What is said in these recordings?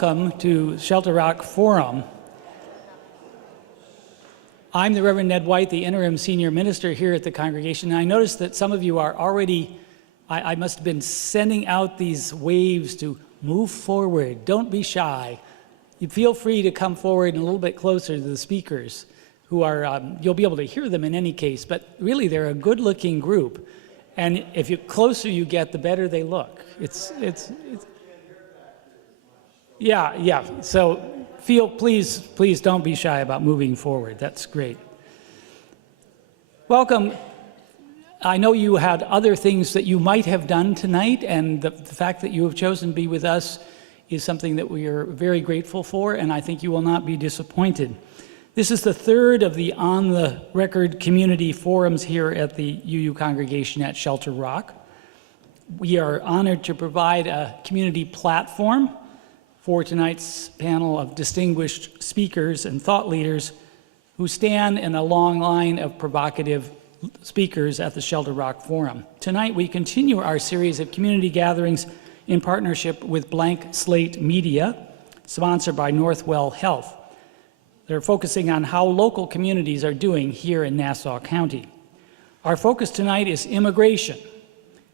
Welcome to Shelter Rock Forum. I'm the Reverend Ned White, the interim senior minister here at the congregation, and I noticed that some of you are already, I must have been sending out these waves to move forward, don't be shy. You feel free to come forward and a little bit closer to the speakers who are, you'll be able to hear them in any case, but really they're a good-looking group. And if the closer you get, the better they look. Yeah. So please don't be shy about moving forward. That's great. Welcome. I know you had other things that you might have done tonight, and the fact that you have chosen to be with us is something that we are very grateful for, and I think you will not be disappointed. This is the third of the on-the-record community forums here at the UU congregation at Shelter Rock. We are honored to provide a community platform for tonight's panel of distinguished speakers and thought leaders who stand in a long line of provocative speakers at the Shelter Rock Forum. Tonight, we continue our series of community gatherings in partnership with Blank Slate Media, sponsored by Northwell Health. They're focusing on how local communities are doing here in Nassau County. Our focus tonight is immigration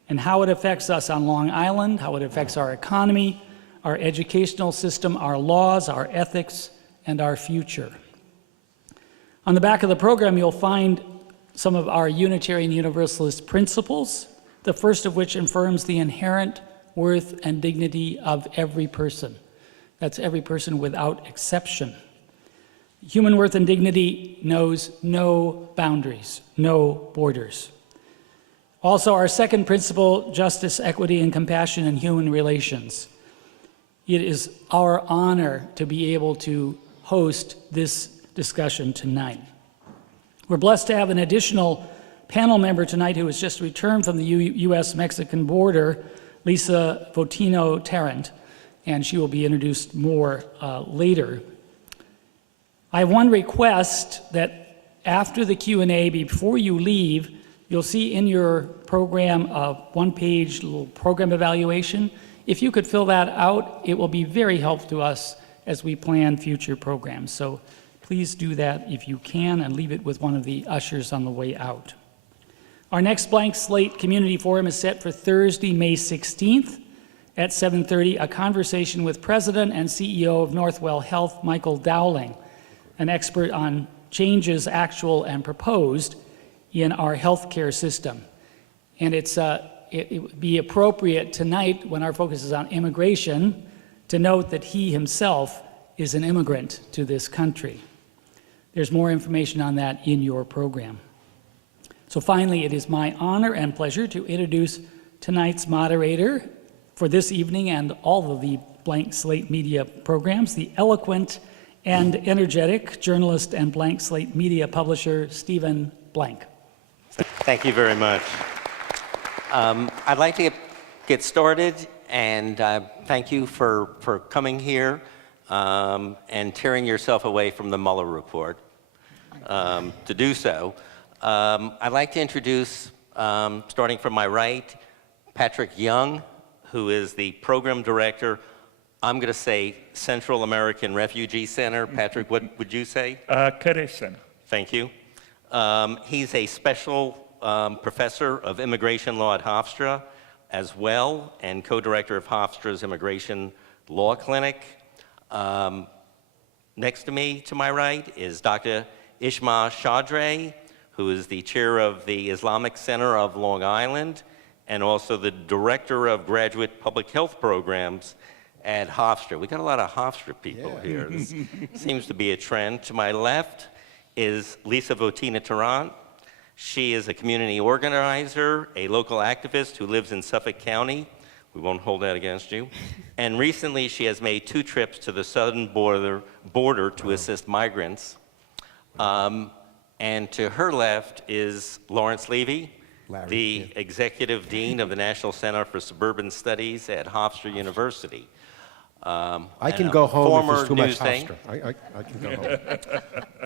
and how it affects us on Long Island, how it affects our economy, our educational system, our laws, our ethics, and our future. On the back of the program, you'll find some of our Unitarian Universalist principles, the first of which affirms the inherent worth and dignity of every person. That's every person without exception. Human worth and dignity knows no boundaries, no borders. Also, our second principle, justice, equity, and compassion in human relations. It is our honor to be able to host this discussion tonight. We're blessed to have an additional panel member tonight who has just returned from the U.S.-Mexican border, Lisa Votino-Tarrant, and she will be introduced more later. I have one request that after the Q&A, before you leave, you'll see in your program a one-page little program evaluation. If you could fill that out, it will be very helpful to us as we plan future programs. So please do that if you can and leave it with one of the ushers on the way out. Our next Blank Slate Community Forum is set for Thursday, May 16th at 7:30, a conversation with President and CEO of Northwell Health, Michael Dowling, an expert on changes actual and proposed in our healthcare system. And it would be appropriate tonight, when our focus is on immigration, to note that he himself is an immigrant to this country. There's more information on that in your program. So finally, it is my honor and pleasure to introduce tonight's moderator for this evening and all of the Blank Slate Media programs, the eloquent and energetic journalist and Blank Slate Media publisher, Stephen Blank. Thank you very much. I'd like to get started, and thank you for coming here and tearing yourself away from the Mueller report to do so. I'd like to introduce, starting from my right, Patrick Young, who is the program director, I'm going to say Central American Refugee Center. Patrick, what would you say? CARECEN. Thank you. He's a special professor of immigration law at Hofstra as well, and co-director of Hofstra's Immigration Law Clinic. Next to me, to my right, is Dr. Ishma Chaudhry, who is the chair of the Islamic Center of Long Island and also the director of graduate public health programs at Hofstra. We got a lot of Hofstra people here. This seems to be a trend. To my left is Lisa Votino-Tarrant. She is a community organizer, a local activist who lives in Suffolk County. We won't hold that against you. And recently, she has made 2 trips to the southern border to assist migrants. And to her left is Lawrence Levy, the executive dean of the National Center for Suburban Studies at Hofstra University. I can go home if there's too much Hofstra. I can go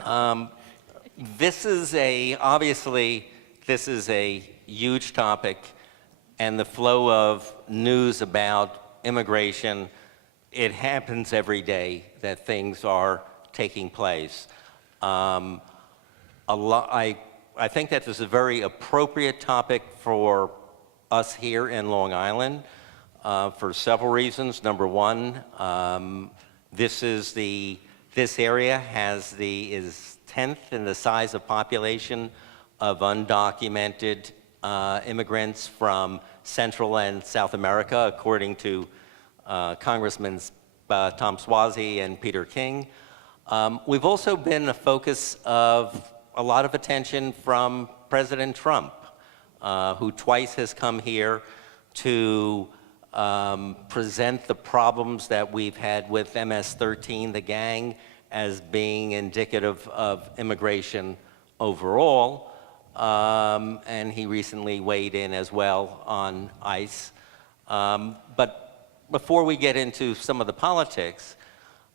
home. Obviously, this is a huge topic, and the flow of news about immigration it happens every day that things are taking place. I think that this is a very appropriate topic for us here in Long Island for several reasons. Number one, this area is 10th in the size of population of undocumented immigrants from Central and South America, according to Congressmen Tom Suozzi and Peter King. We've also been a focus of a lot of attention from President Trump, who twice has come here to present the problems that we've had with MS-13, the gang, as being indicative of immigration overall. And he recently weighed in as well on ICE. But before we get into some of the politics,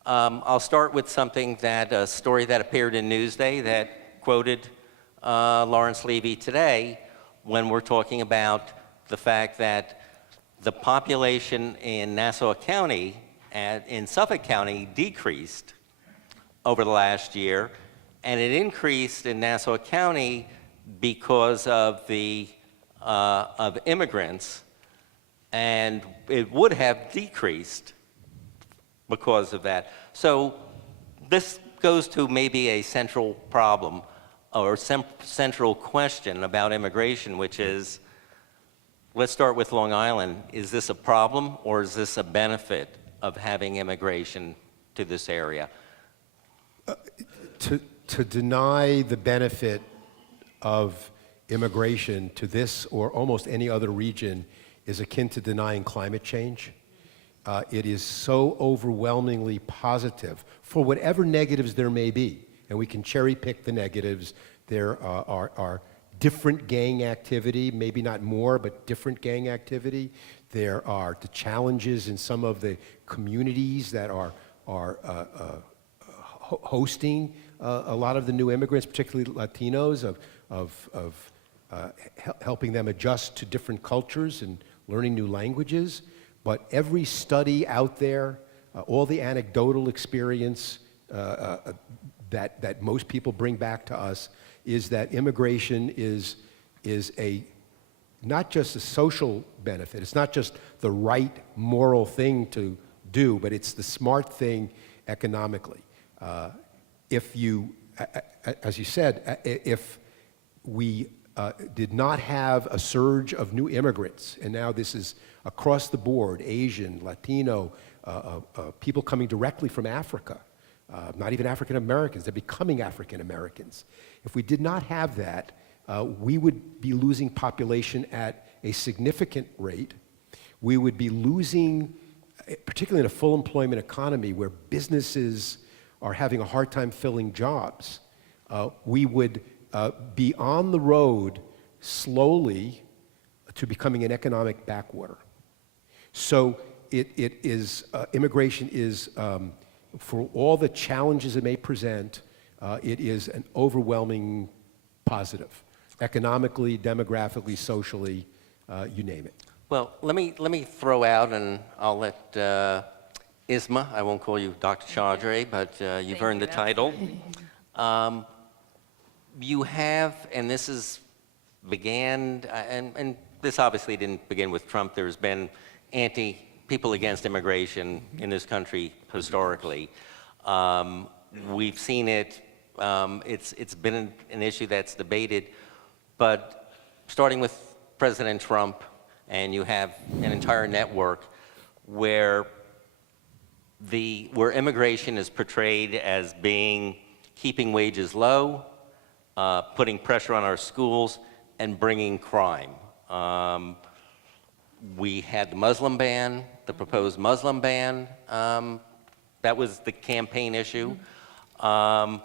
I'll start with a story that appeared in Newsday that quoted Lawrence Levy today when we're talking about the fact that the population in Nassau County and in Suffolk County decreased over the last year, and it increased in Nassau County because of immigrants, and it would have decreased because of that. So this goes to maybe a central problem or central question about immigration, which is, let's start with Long Island. Is this a problem or is this a benefit of having immigration to this area? To deny the benefit of immigration to this or almost any other region is akin to denying climate change. It is so overwhelmingly positive for whatever negatives there may be, and we can cherry pick the negatives. There are different gang activity, maybe not more, but different gang activity. There are the challenges in some of the communities that are hosting a lot of the new immigrants, particularly Latinos, of helping them adjust to different cultures and learning new languages. But every study out there, all the anecdotal experience that most people bring back to us is that immigration is not just a social benefit, it's not just the right moral thing to do, but it's the smart thing economically. If you, as you said, if we did not have a surge of new immigrants, and now this is across the board, Asian, Latino, people coming directly from Africa, not even African Americans, they're becoming African Americans. If we did not have that, we would be losing population at a significant rate. We would be losing, particularly in a full employment economy where businesses are having a hard time filling jobs, we would be on the road slowly to becoming an economic backwater. So immigration is, for all the challenges it may present, it is an overwhelming positive, economically, demographically, socially, you name it. Well, let me throw out, and I'll let Isma, I won't call you Dr. Chaudhry, but you've earned the title. You have, and this is began, and this obviously didn't begin with Trump. There's been people against immigration in this country historically. We've seen it. It's been an issue that's debated, but starting with President Trump, and you have an entire network where immigration is portrayed as being keeping wages low, putting pressure on our schools, and bringing crime. We had the Muslim ban, the proposed Muslim ban. That was the campaign issue. And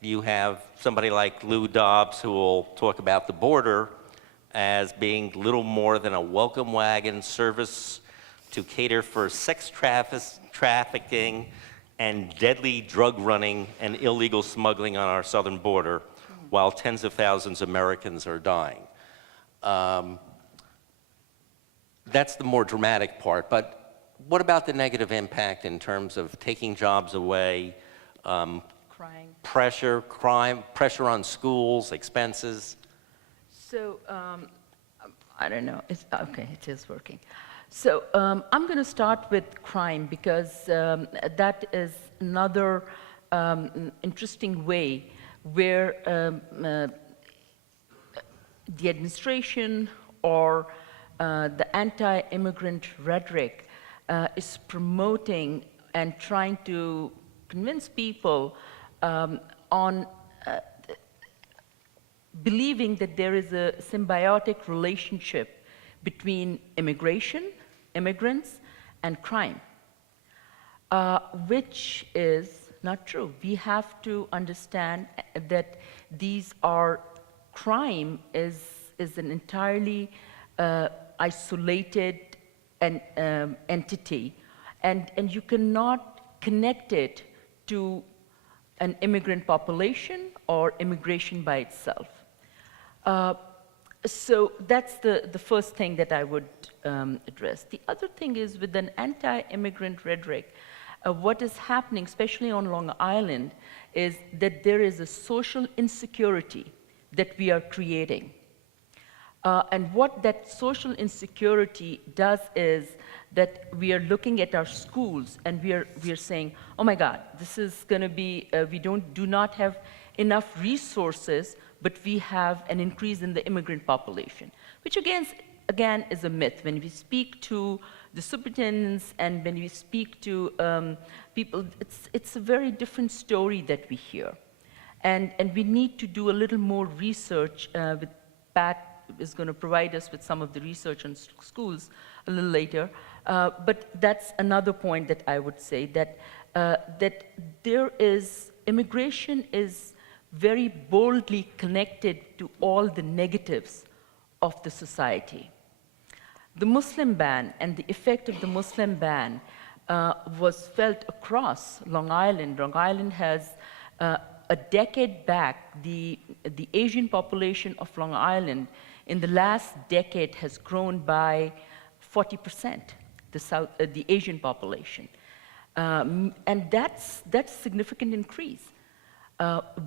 you have somebody like Lou Dobbs who will talk about the border as being little more than a welcome wagon service to cater for sex trafficking and deadly drug running and illegal smuggling on our southern border, while tens of thousands of Americans are dying. That's the more dramatic part, but what about the negative impact in terms of taking jobs away, Crying. pressure, crime, pressure on schools, expenses? So, I don't know. Okay, it is working. So, I'm going to start with crime because that is another interesting way where the administration or the anti-immigrant rhetoric is promoting and trying to convince people on believing that there is a symbiotic relationship between immigration, immigrants, and crime, which is not true. We have to understand that these are crime is an entirely isolated entity, and you cannot connect it to an immigrant population or immigration by itself. So that's the first thing that I would address. The other thing is with an anti-immigrant rhetoric, what is happening, especially on Long Island, is that there is a social insecurity that we are creating. And what that social insecurity does is that we are looking at our schools and we are saying, oh my God, this is going to be, we do not have enough resources, but we have an increase in the immigrant population, which again is a myth. When we speak to the superintendents and when we speak to people, it's a very different story that we hear. And we need to do a little more research. With Pat is going to provide us with some of the research on schools a little later. But that's another point that I would say, that immigration is very boldly connected to all the negatives of the society. The Muslim ban and the effect of the Muslim ban was felt across Long Island. Long Island has, a decade back, the Asian population of Long Island in the last decade has grown by 40%, the Asian population. And that's significant increase.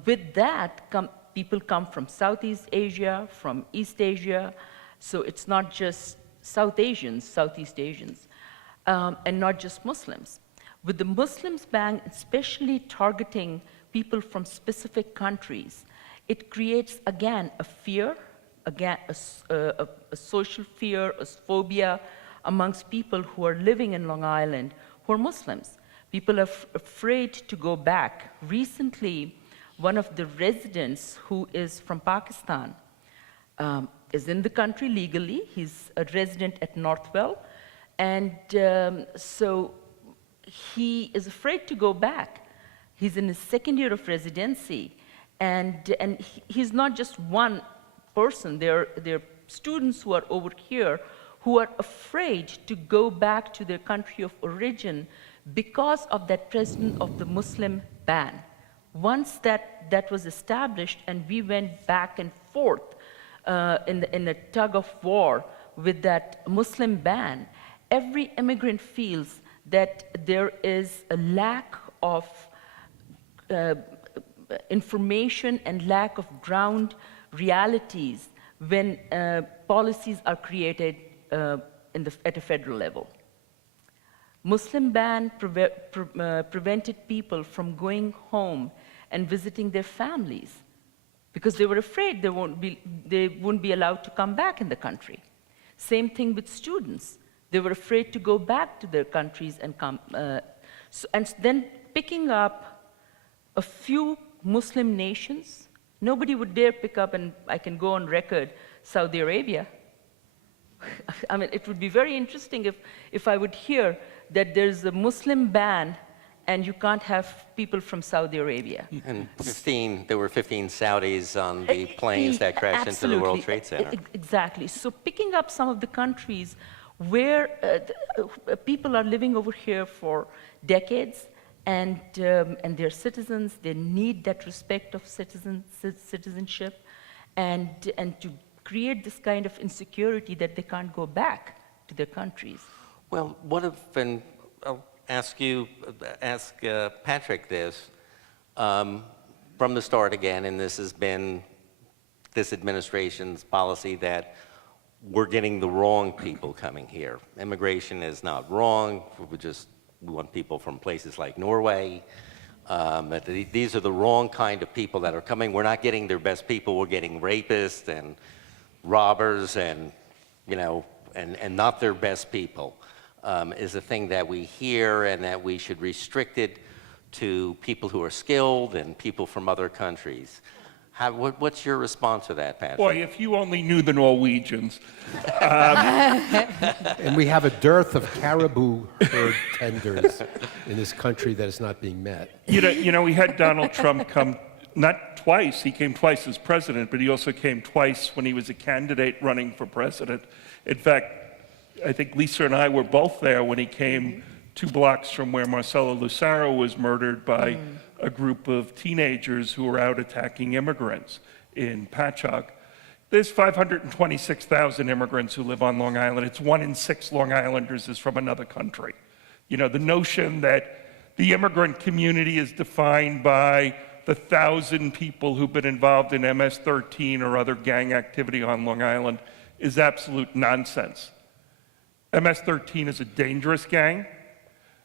With that, people come from Southeast Asia, from East Asia, so it's not just South Asians, Southeast Asians, and not just Muslims. With the Muslims ban, especially targeting people from specific countries, it creates, again, a fear, again, a social fear, a phobia amongst people who are living in Long Island who are Muslims. People are afraid to go back. Recently, one of the residents who is from Pakistan is in the country legally. He's a resident at Northwell. And so he is afraid to go back. He's in his second year of residency. And he's not just one person. There are students who are over here who are afraid to go back to their country of origin because of that precedent of the Muslim ban. Once that was established and we went back and forth in a tug of war with that Muslim ban, every immigrant feels that there is a lack of information and lack of ground realities when policies are created at a federal level. Muslim ban prevented people from going home and visiting their families because they were afraid they wouldn't be allowed to come back in the country. Same thing with students. They were afraid to go back to their countries and come. And then picking up a few Muslim nations, nobody would dare pick up, and I can go on record, Saudi Arabia. I mean, it would be very interesting if I would hear that there's a Muslim ban and you can't have people from Saudi Arabia. And there were 15 Saudis on the planes that crashed into the World Trade Center. Exactly. So picking up some of the countries where people are living over here for decades and they're citizens, they need that respect of citizenship, and to create this kind of insecurity that they can't go back to their countries. Well, what if, and I'll ask Patrick this, from the start again, and this has been this administration's policy that we're getting the wrong people coming here. Immigration is not wrong. We want people from places like Norway. But these are the wrong kind of people that are coming. We're not getting their best people. We're getting rapists and robbers and, and not their best people, is a thing that we hear, and that we should restrict it to people who are skilled and people from other countries. What's your response to that, Patrick? Boy, if you only knew the Norwegians. And we have a dearth of caribou herd tenders in this country that is not being met. We had Donald Trump come, not twice, he came twice as president, but he also came twice when he was a candidate running for president. In fact, I think Lisa and I were both there when he came 2 blocks from where Marcelo Lucero was murdered by a group of teenagers who were out attacking immigrants in Patchogue. There's 526,000 immigrants who live on Long Island. It's 1 in 6 Long Islanders is from another country. The notion that the immigrant community is defined by the 1,000 people who've been involved in MS-13 or other gang activity on Long Island is absolute nonsense. MS-13 is a dangerous gang.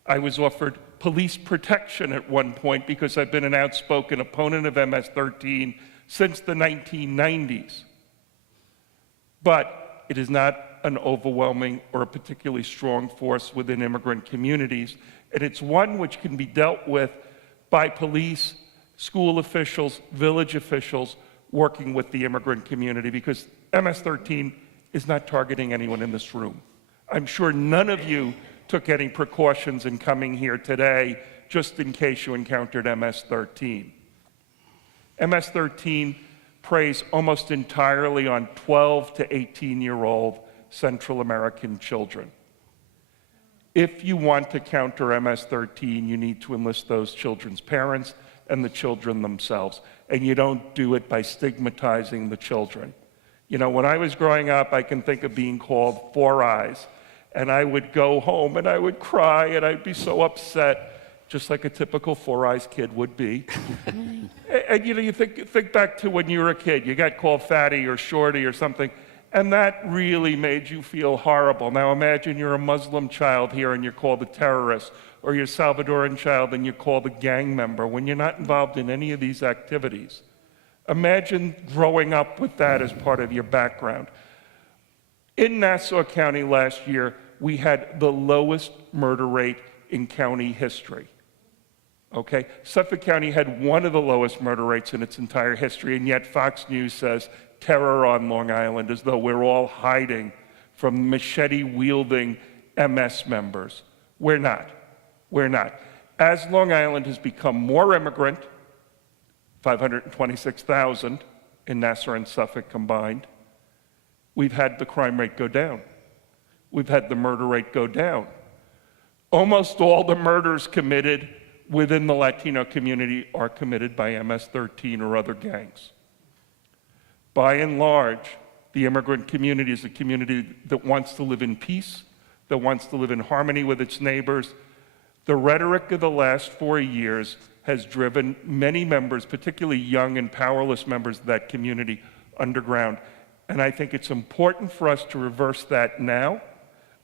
I was offered police protection at one point because I've been an outspoken opponent of MS-13 since the 1990s. But it is not an overwhelming or a particularly strong force within immigrant communities, and it's one which can be dealt with by police, school officials, village officials working with the immigrant community, because MS-13 is not targeting anyone in this room. I'm sure none of you took any precautions in coming here today just in case you encountered MS-13. MS-13 preys almost entirely on 12 to 18-year-old Central American children. If you want to counter MS-13, you need to enlist those children's parents and the children themselves. And you don't do it by stigmatizing the children. When I was growing up, I can think of being called Four Eyes. And I would go home and I would cry and I'd be so upset, just like a typical Four Eyes kid would be. And you think back to when you were a kid, you got called fatty or shorty or something, and that really made you feel horrible. Now imagine you're a Muslim child here and you're called a terrorist, or you're a Salvadoran child and you're called a gang member when you're not involved in any of these activities. Imagine growing up with that as part of your background. In Nassau County last year, we had the lowest murder rate in county history. Okay? Suffolk County had one of the lowest murder rates in its entire history, and yet Fox News says terror on Long Island, as though we're all hiding from machete-wielding MS members. We're not. We're not. As Long Island has become more immigrant, 526,000 in Nassau and Suffolk combined, we've had the crime rate go down. We've had the murder rate go down. Almost all the murders committed within the Latino community are committed by MS-13 or other gangs. By and large, the immigrant community is a community that wants to live in peace, that wants to live in harmony with its neighbors. The rhetoric of the last 4 years has driven many members, particularly young and powerless members of that community, underground. And I think it's important for us to reverse that now.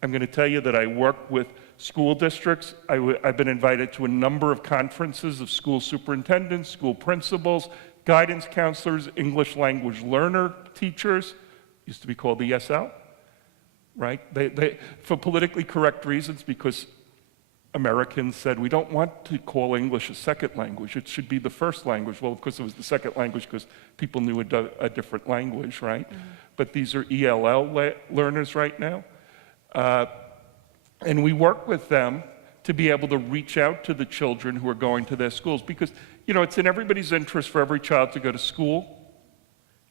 I'm going to tell you that I work with school districts. I've been invited to a number of conferences of school superintendents, school principals, guidance counselors, English language learner teachers, used to be called the ESL, right? They for politically correct reasons, because Americans said, we don't want to call English a second language. It should be the first language. Well, of course, it was the second language because people knew a different language, right? Mm-hmm. But these are ELL learners right now. And we work with them to be able to reach out to the children who are going to their schools, because, it's in everybody's interest for every child to go to school.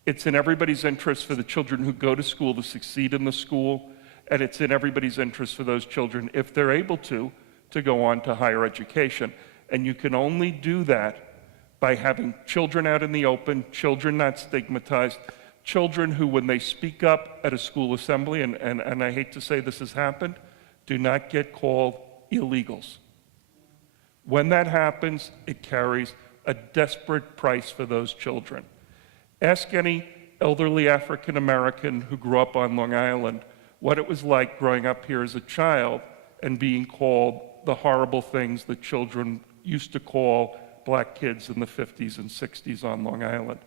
It's in everybody's interest for the children who go to school to succeed in the school. And it's in everybody's interest for those children, if they're able to go on to higher education. And you can only do that by having children out in the open, children not stigmatized, children who, when they speak up at a school assembly, and I hate to say this has happened, do not get called illegals. When that happens, it carries a desperate price for those children. Ask any elderly African American who grew up on Long Island what it was like growing up here as a child and being called the horrible things that children used to call black kids in the 50s and 60s on Long Island.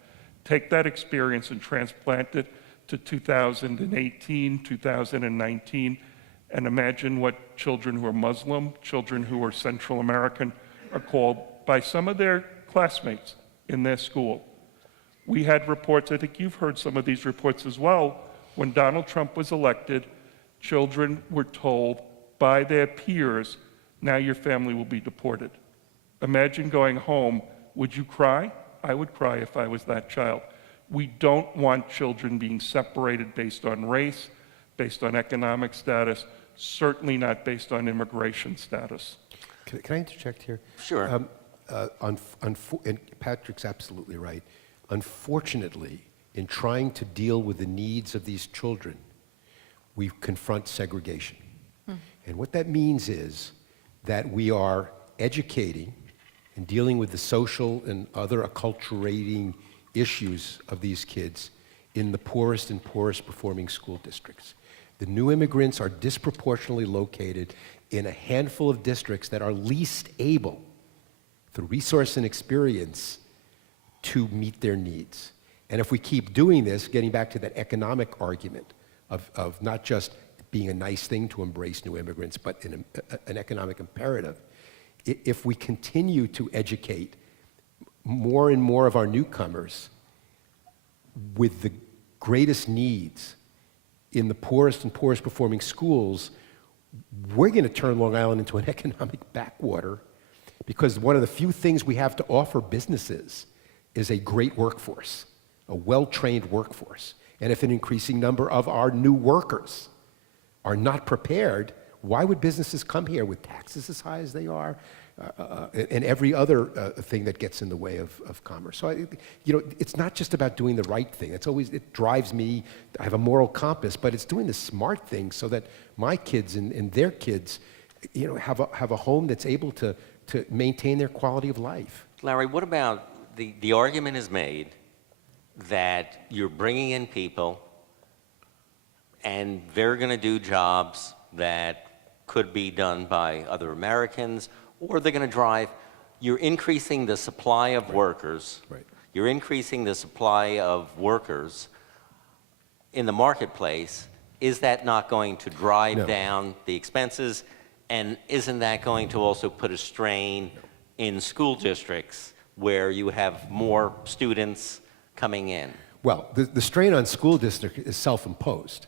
Take that experience and transplant it to 2018, 2019, and imagine what children who are Muslim, children who are Central American are called by some of their classmates in their school. We had reports, I think you've heard some of these reports as well, when Donald Trump was elected, children were told by their peers, now your family will be deported. Imagine going home, would you cry? I would cry if I was that child. We don't want children being separated based on race, based on economic status, certainly not based on immigration status. Can I interject here? Sure. And Patrick's absolutely right. Unfortunately, in trying to deal with the needs of these children, we confront segregation. And what that means is that we are educating and dealing with the social and other acculturating issues of these kids in the poorest and poorest performing school districts. The new immigrants are disproportionately located in a handful of districts that are least able, through resource and experience, to meet their needs. And if we keep doing this, getting back to that economic argument of not just being a nice thing to embrace new immigrants, but an economic imperative, if we continue to educate more and more of our newcomers with the greatest needs in the poorest and poorest performing schools, we're going to turn Long Island into an economic backwater, because one of the few things we have to offer businesses is a great workforce, a well-trained workforce. And if an increasing number of our new workers are not prepared, why would businesses come here with taxes as high as they are, and every other thing that gets in the way of commerce? So, it's not just about doing the right thing. It drives me. I have a moral compass, but it's doing the smart thing so that my kids and their kids, have a home that's able to maintain their quality of life. Larry, what about the argument is made that you're bringing in people and they're going to do jobs that could be done by other Americans, or they're going to drive. You're increasing the supply of workers. Right. You're increasing the supply of workers in the marketplace. Is that not going to drive down the expenses? And isn't that going to also put a strain in school districts where you have more students coming in? Well, the strain on school district is self-imposed.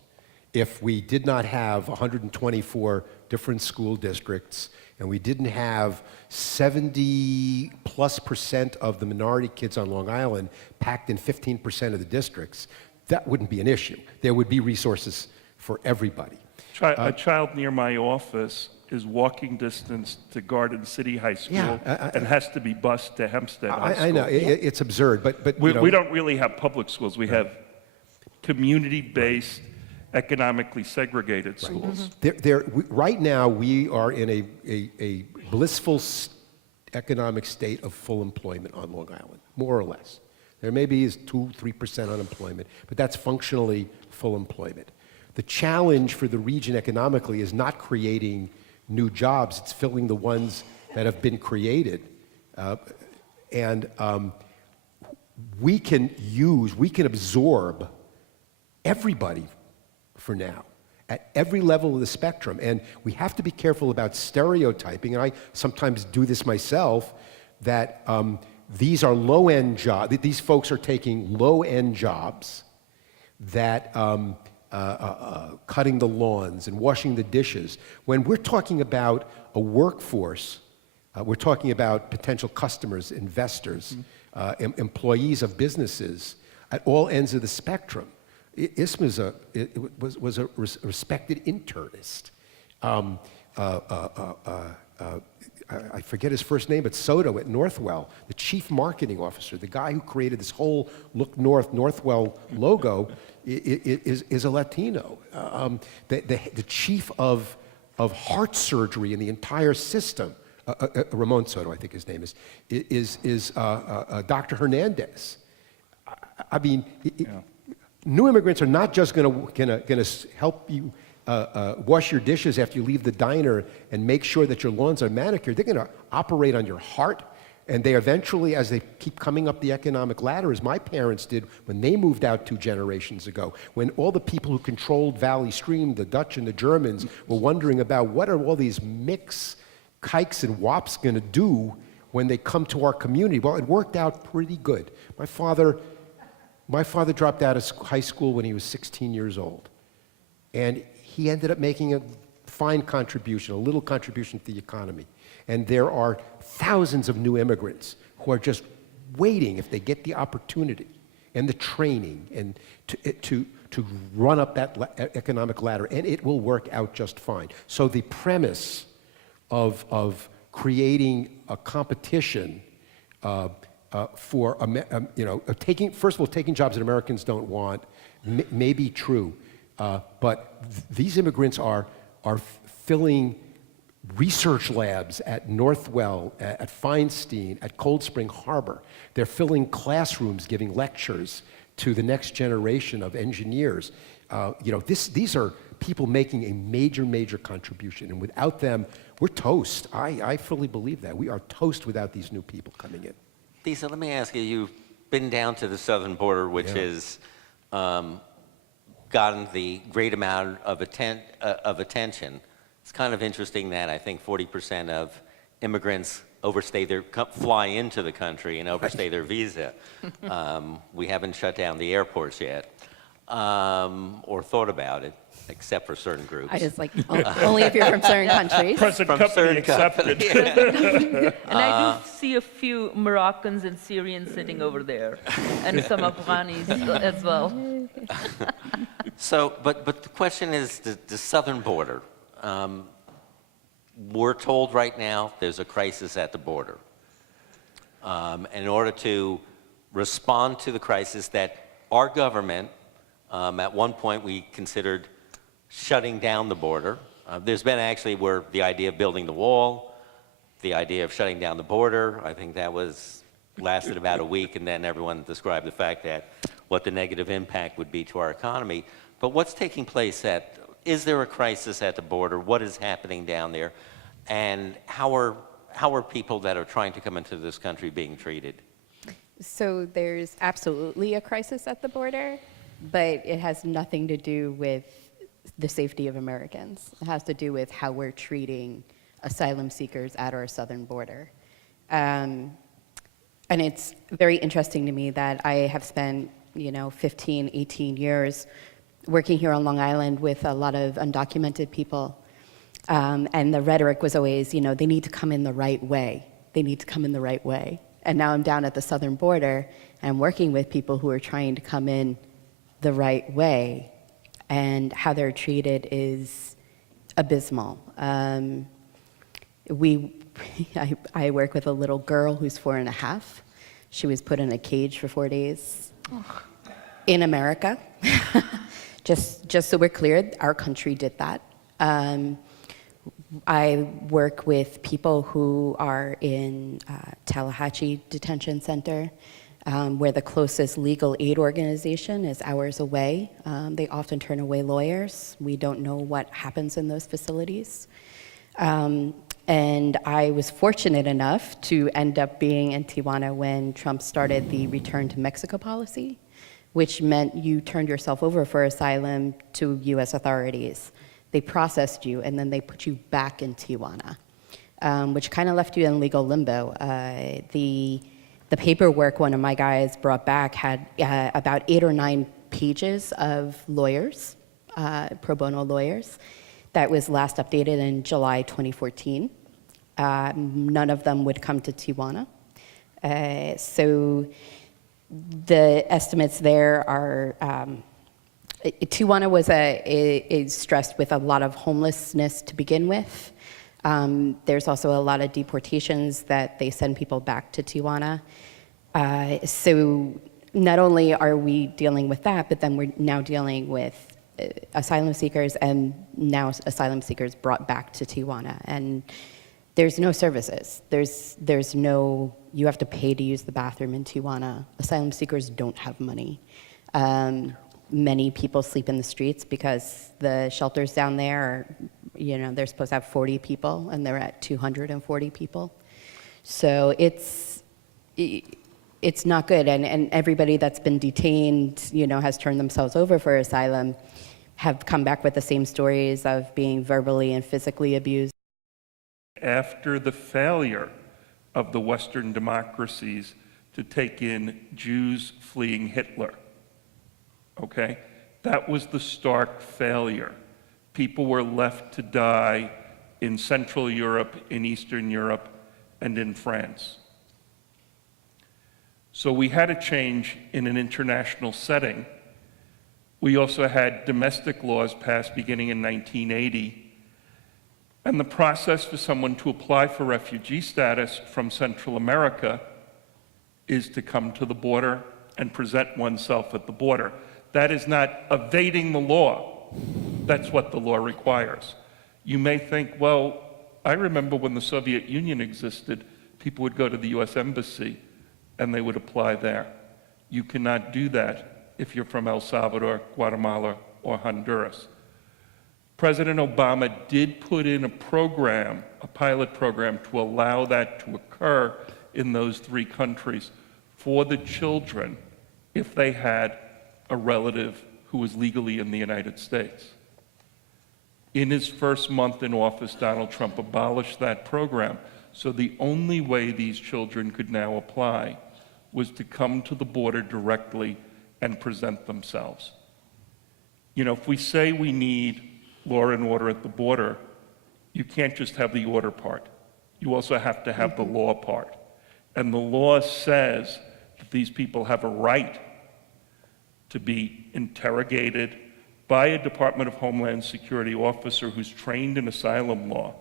If we did not have 124 different school districts, and we didn't have 70+% of the minority kids on Long Island packed in 15% of the districts, that wouldn't be an issue. There would be resources for everybody. A child near my office is walking distance to Garden City High School and has to be bused to Hempstead High School. I know, it's absurd, but we don't really have public schools. We have community-based, economically segregated schools. Right now, we are in a blissful economic state of full employment on Long Island, more or less. There maybe is 2-3% unemployment, but that's functionally full employment. The challenge for the region economically is not creating new jobs, it's filling the ones that have been created. We can absorb everybody for now, at every level of the spectrum. And we have to be careful about stereotyping, and I sometimes do this myself, that these are low-end jobs, these folks are taking low-end jobs that cutting the lawns and washing the dishes. When we're talking about a workforce, we're talking about potential customers, investors, employees of businesses at all ends of the spectrum. Isma was a respected internist. I forget his first name, but Soto at Northwell, the chief marketing officer, the guy who created this whole Look North, Northwell logo, is a Latino. The chief of of heart surgery in the entire system. Ramon Soto, I think his name is Dr. Hernandez. I mean, new immigrants are not just going to help you wash your dishes after you leave the diner and make sure that your lawns are manicured. They're going to operate on your heart, and they eventually, as they keep coming up the economic ladder, as my parents did when they moved out 2 generations ago, when all the people who controlled Valley Stream, the Dutch and the Germans, were wondering about what are all these mix kikes and wops going to do when they come to our community. Well, it worked out pretty good. My father dropped out of high school when he was 16 years old. And he ended up making a fine contribution, a little contribution to the economy. And there are thousands of new immigrants who are just waiting, if they get the opportunity and the training and to run up that economic ladder, and it will work out just fine. So the premise of creating a competition for, first of all, taking jobs that Americans don't want may be true, but these immigrants are filling research labs at Northwell, at Feinstein, at Cold Spring Harbor. They're filling classrooms, giving lectures to the next generation of engineers. These are people making a major, major contribution, and without them, we're toast. I fully believe that. We are toast without these new people coming in. Lisa, let me ask you, you've been down to the southern border, which has gotten the great amount of attention. It's kind of interesting that I think 40% of immigrants fly into the country and overstay their visa. We haven't shut down the airports yet, or thought about it, except for certain groups. I just only if you're from certain countries. Present From company certain accepted. And I do see a few Moroccans and Syrians sitting over there, and some Afghanis as well. So, but the question is the southern border. We're told right now there's a crisis at the border. In order to respond to the crisis, that our government, at one point we considered shutting down the border. There's been actually the idea of building the wall, the idea of shutting down the border. I think that lasted about a week, and then everyone described the fact that what the negative impact would be to our economy. But what's taking place is there a crisis at the border? What is happening down there? And how are people that are trying to come into this country being treated? So there's absolutely a crisis at the border, but it has nothing to do with the safety of Americans. It has to do with how we're treating asylum seekers at our southern border. And it's very interesting to me that I have spent 15, 18 years working here on Long Island with a lot of undocumented people. And the rhetoric was always, they need to come in the right way. They need to come in the right way. And now I'm down at the southern border, and I'm working with people who are trying to come in the right way, and how they're treated is abysmal. I work with a little girl who's 4.5. She was put in a cage for 4 days in America. Just so we're clear, our country did that. I work with people who are in Tallahatchie Detention Center, where the closest legal aid organization is hours away. They often turn away lawyers. We don't know what happens in those facilities. And I was fortunate enough to end up being in Tijuana when Trump started the return to Mexico policy, which meant you turned yourself over for asylum to US authorities. They processed you, and then they put you back in Tijuana, which kind of left you in legal limbo. The paperwork one of my guys brought back had about 8 or 9 pages of lawyers, pro bono lawyers, that was last updated in July 2014. None of them would come to Tijuana. So the estimates there are, Tijuana was stressed with a lot of homelessness to begin with. There's also a lot of deportations that they send people back to Tijuana. So not only are we dealing with that, but then we're now dealing with asylum seekers and now asylum seekers brought back to Tijuana. And there's no services. There's no, you have to pay to use the bathroom in Tijuana. Asylum seekers don't have money. Many people sleep in the streets because the shelters down there are, you know, they're supposed to have 40 people and they're at 240 people. So it's not good. And everybody that's been detained, you know, has turned themselves over for asylum, have come back with the same stories of being verbally and physically abused. After the failure of the Western democracies to take in Jews fleeing Hitler, okay? That was the stark failure. People were left to die in Central Europe, in Eastern Europe, and in France. So we had a change in an international setting. We also had domestic laws passed beginning in 1980. And the process for someone to apply for refugee status from Central America is to come to the border and present oneself at the border. That is not evading the law. That's what the law requires. You may think, well, I remember when the Soviet Union existed, people would go to the US Embassy and they would apply there. You cannot do that if you're from El Salvador, Guatemala, or Honduras. President Obama did put in a program, a pilot program, to allow that to occur in those three countries for the children if they had a relative who was legally in the United States. In his first month in office, Donald Trump abolished that program. So the only way these children could now apply was to come to the border directly and present themselves. You know, if we say we need law and order at the border, you can't just have the order part. You also have to have the law part. And the law says that these people have a right to be interrogated by a Department of Homeland Security officer who's trained in asylum law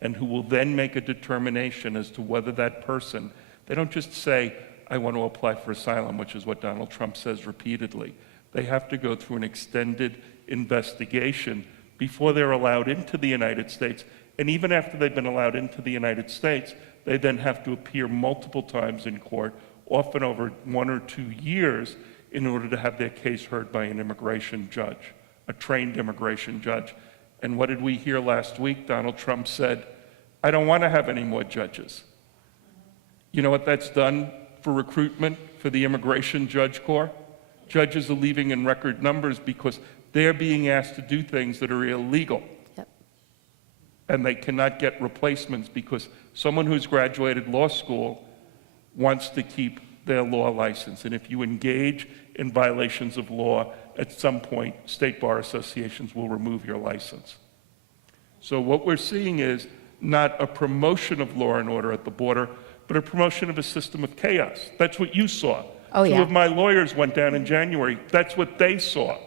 and who will then make a determination as to whether that person, they don't just say, I want to apply for asylum, which is what Donald Trump says repeatedly. They have to go through an extended investigation before they're allowed into the United States. And even after they've been allowed into the United States, they then have to appear multiple times in court, often over 1 or 2 years, in order to have their case heard by an immigration judge, a trained immigration judge. And what did we hear last week? Donald Trump said, I don't want to have any more judges. You know what that's done for recruitment for the immigration judge corps? Judges are leaving in record numbers because they're being asked to do things that are illegal. Yep. And they cannot get replacements because someone who's graduated law school wants to keep their law license. And if you engage in violations of law, at some point, state bar associations will remove your license. So what we're seeing is not a promotion of law and order at the border, but a promotion of a system of chaos. That's what you saw. Oh, yeah. 2 of my lawyers went down in January. That's what they saw.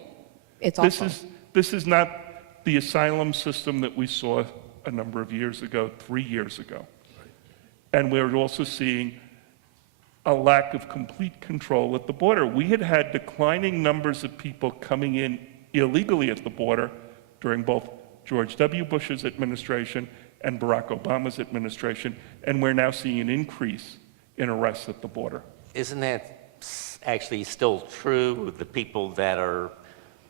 It's awful. This is not the asylum system that we saw a number of years ago, 3 years ago. And we're also seeing a lack of complete control at the border. We had declining numbers of people coming in illegally at the border during both George W. Bush's administration and Barack Obama's administration, and we're now seeing an increase in arrests at the border. Isn't that actually still true? The people that are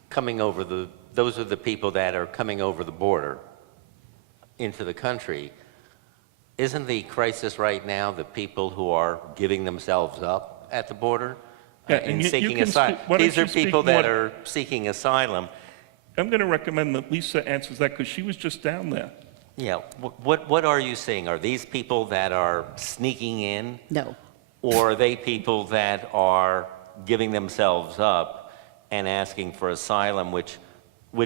coming over those are the people that are coming over the border into the country. Isn't the crisis right now the people who are giving themselves up at the border and seeking asylum? These are people that are seeking asylum. I'm going to recommend that Lisa answers that because she was just down there. Yeah, what are you seeing? Are these people that are sneaking in? No. Or are they people that are giving themselves up and asking for asylum, which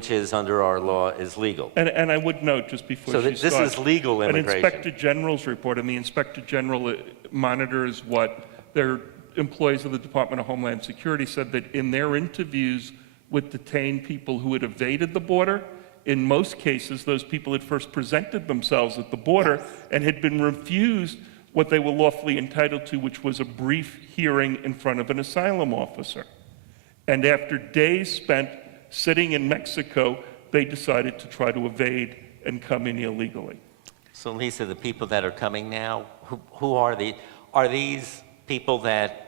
is under our law is legal? And I would note just before So she starts, this is legal immigration. An Inspector General's report, and the Inspector General monitors what their employees of the Department of Homeland Security said that in their interviews with detained people who had evaded the border, in most cases, those people had first presented themselves at the border and had been refused what they were lawfully entitled to, which was a brief hearing in front of an asylum officer. And after days spent sitting in Mexico, they decided to try to evade and come in illegally. So Lisa, the people that are coming now, who are these? Are these people that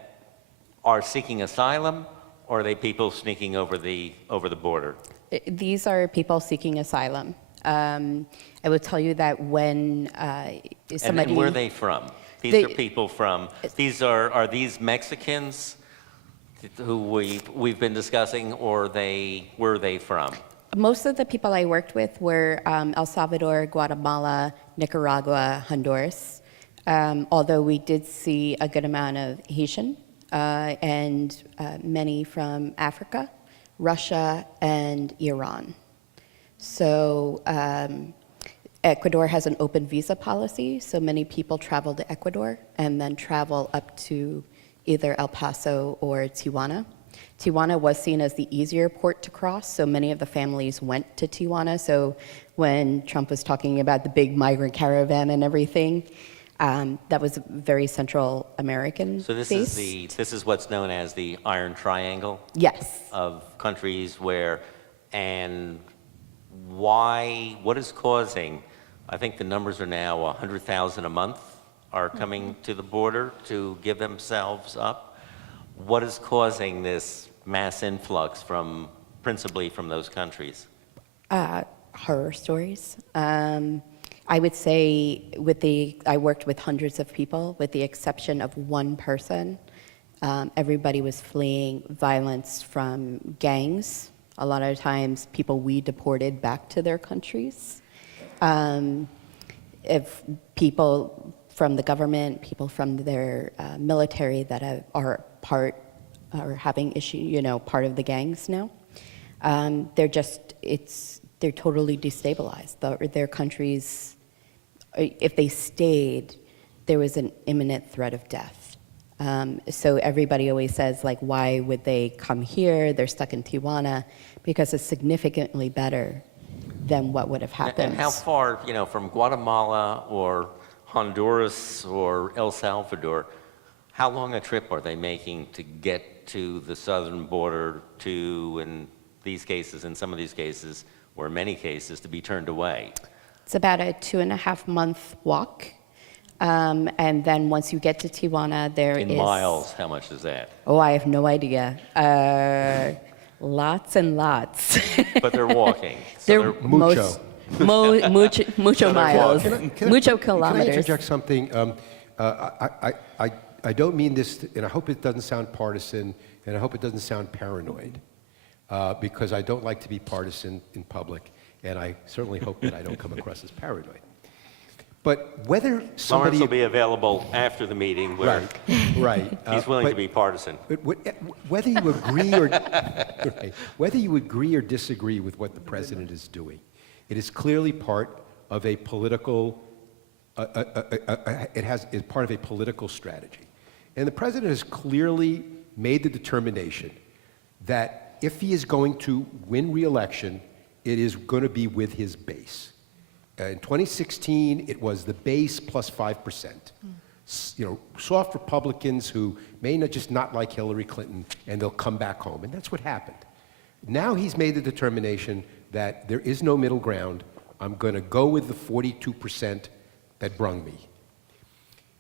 are seeking asylum, or are they people sneaking over the border? These are people seeking asylum. I will tell you that when somebody... And where are they from? These are people from, are these Mexicans who we've been discussing, or where are they from? Most of the people I worked with were El Salvador, Guatemala, Nicaragua, Honduras, although we did see a good amount of Haitian and many from Africa, Russia, and Iran. So Ecuador has an open visa policy, so many people travel to Ecuador and then travel up to either El Paso or Tijuana. Tijuana was seen as the easier port to cross, so many of the families went to Tijuana. So when Trump was talking about the big migrant caravan and everything, that was very Central American So this is what's known as the Iron Triangle? Yes. Of countries where, and why, what is causing, I think the numbers are now 100,000 a month are coming to the border to give themselves up. What is causing this mass influx principally from those countries? Horror stories. I would say I worked with hundreds of people, with the exception of one person. Everybody was fleeing violence from gangs. A lot of times, people we deported back to their countries. If people from the government, people from their military that are having issue, part of the gangs now, they're totally destabilized. Their countries, if they stayed, there was an imminent threat of death. So everybody always says, like, why would they come here? They're stuck in Tijuana, because it's significantly better than what would have happened. And how far, from Guatemala or Honduras or El Salvador, how long a trip are they making to get to the southern border in some of these cases, or in many cases, to be turned away? It's about a 2.5-month walk. And then once you get to Tijuana, In miles, how much is that? Oh, I have no idea. Lots and lots. But they're walking. They're Mucho. Mucho miles. Mucho kilometers. Can I interject something? I don't mean this, and I hope it doesn't sound partisan, and I hope it doesn't sound paranoid, because I don't like to be partisan in public, and I certainly hope that I don't come across as paranoid. But whether somebody... Lawrence will be available after the meeting where right. he's willing to be partisan. But whether you agree or whether you agree or disagree with what the president is doing, it is clearly part of a political. It's part of a political strategy, and the president has clearly made the determination that if he is going to win re-election, it is going to be with his base. In 2016, it was the base plus 5%. Soft Republicans who may not like Hillary Clinton, and they'll come back home, and that's what happened. Now he's made the determination that there is no middle ground. I'm going to go with the 42% that brung me.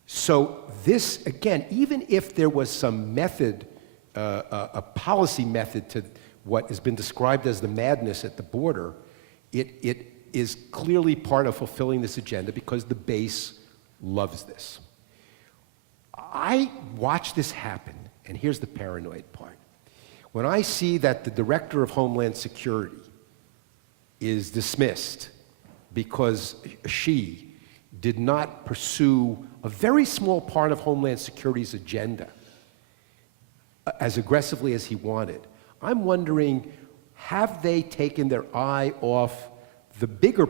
So this, again, even if there was some method, a policy method to what has been described as the madness at the border, it is clearly part of fulfilling this agenda because the base loves this. I watch this happen, and here's the paranoid part. When I see that the Director of Homeland Security is dismissed because she did not pursue a very small part of Homeland Security's agenda as aggressively as he wanted, I'm wondering, have they taken their eye off the bigger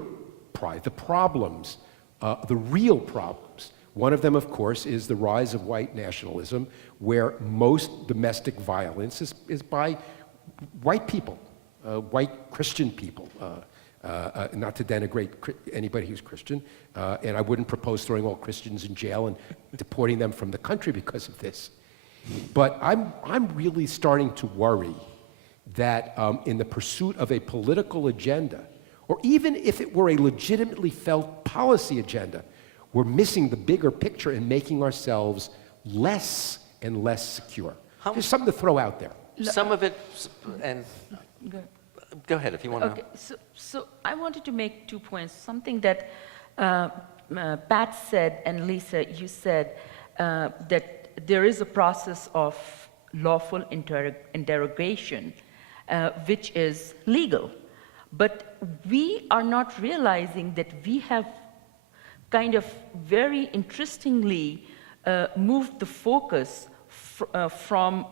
the problems, the real problems? One of them, of course, is the rise of white nationalism, where most domestic violence is by white people, white Christian people, not to denigrate anybody who's Christian, and I wouldn't propose throwing all Christians in jail and deporting them from the country because of this. But I'm really starting to worry that in the pursuit of a political agenda, or even if it were a legitimately felt policy agenda, we're missing the bigger picture and making ourselves less and less secure. Just something to throw out there. Some of it, and go ahead if you want to. Okay, so I wanted to make 2 points. Something that Pat said, and Lisa, you said, that there is a process of lawful interrogation, which is legal. But we are not realizing that we have kind of very interestingly moved the focus from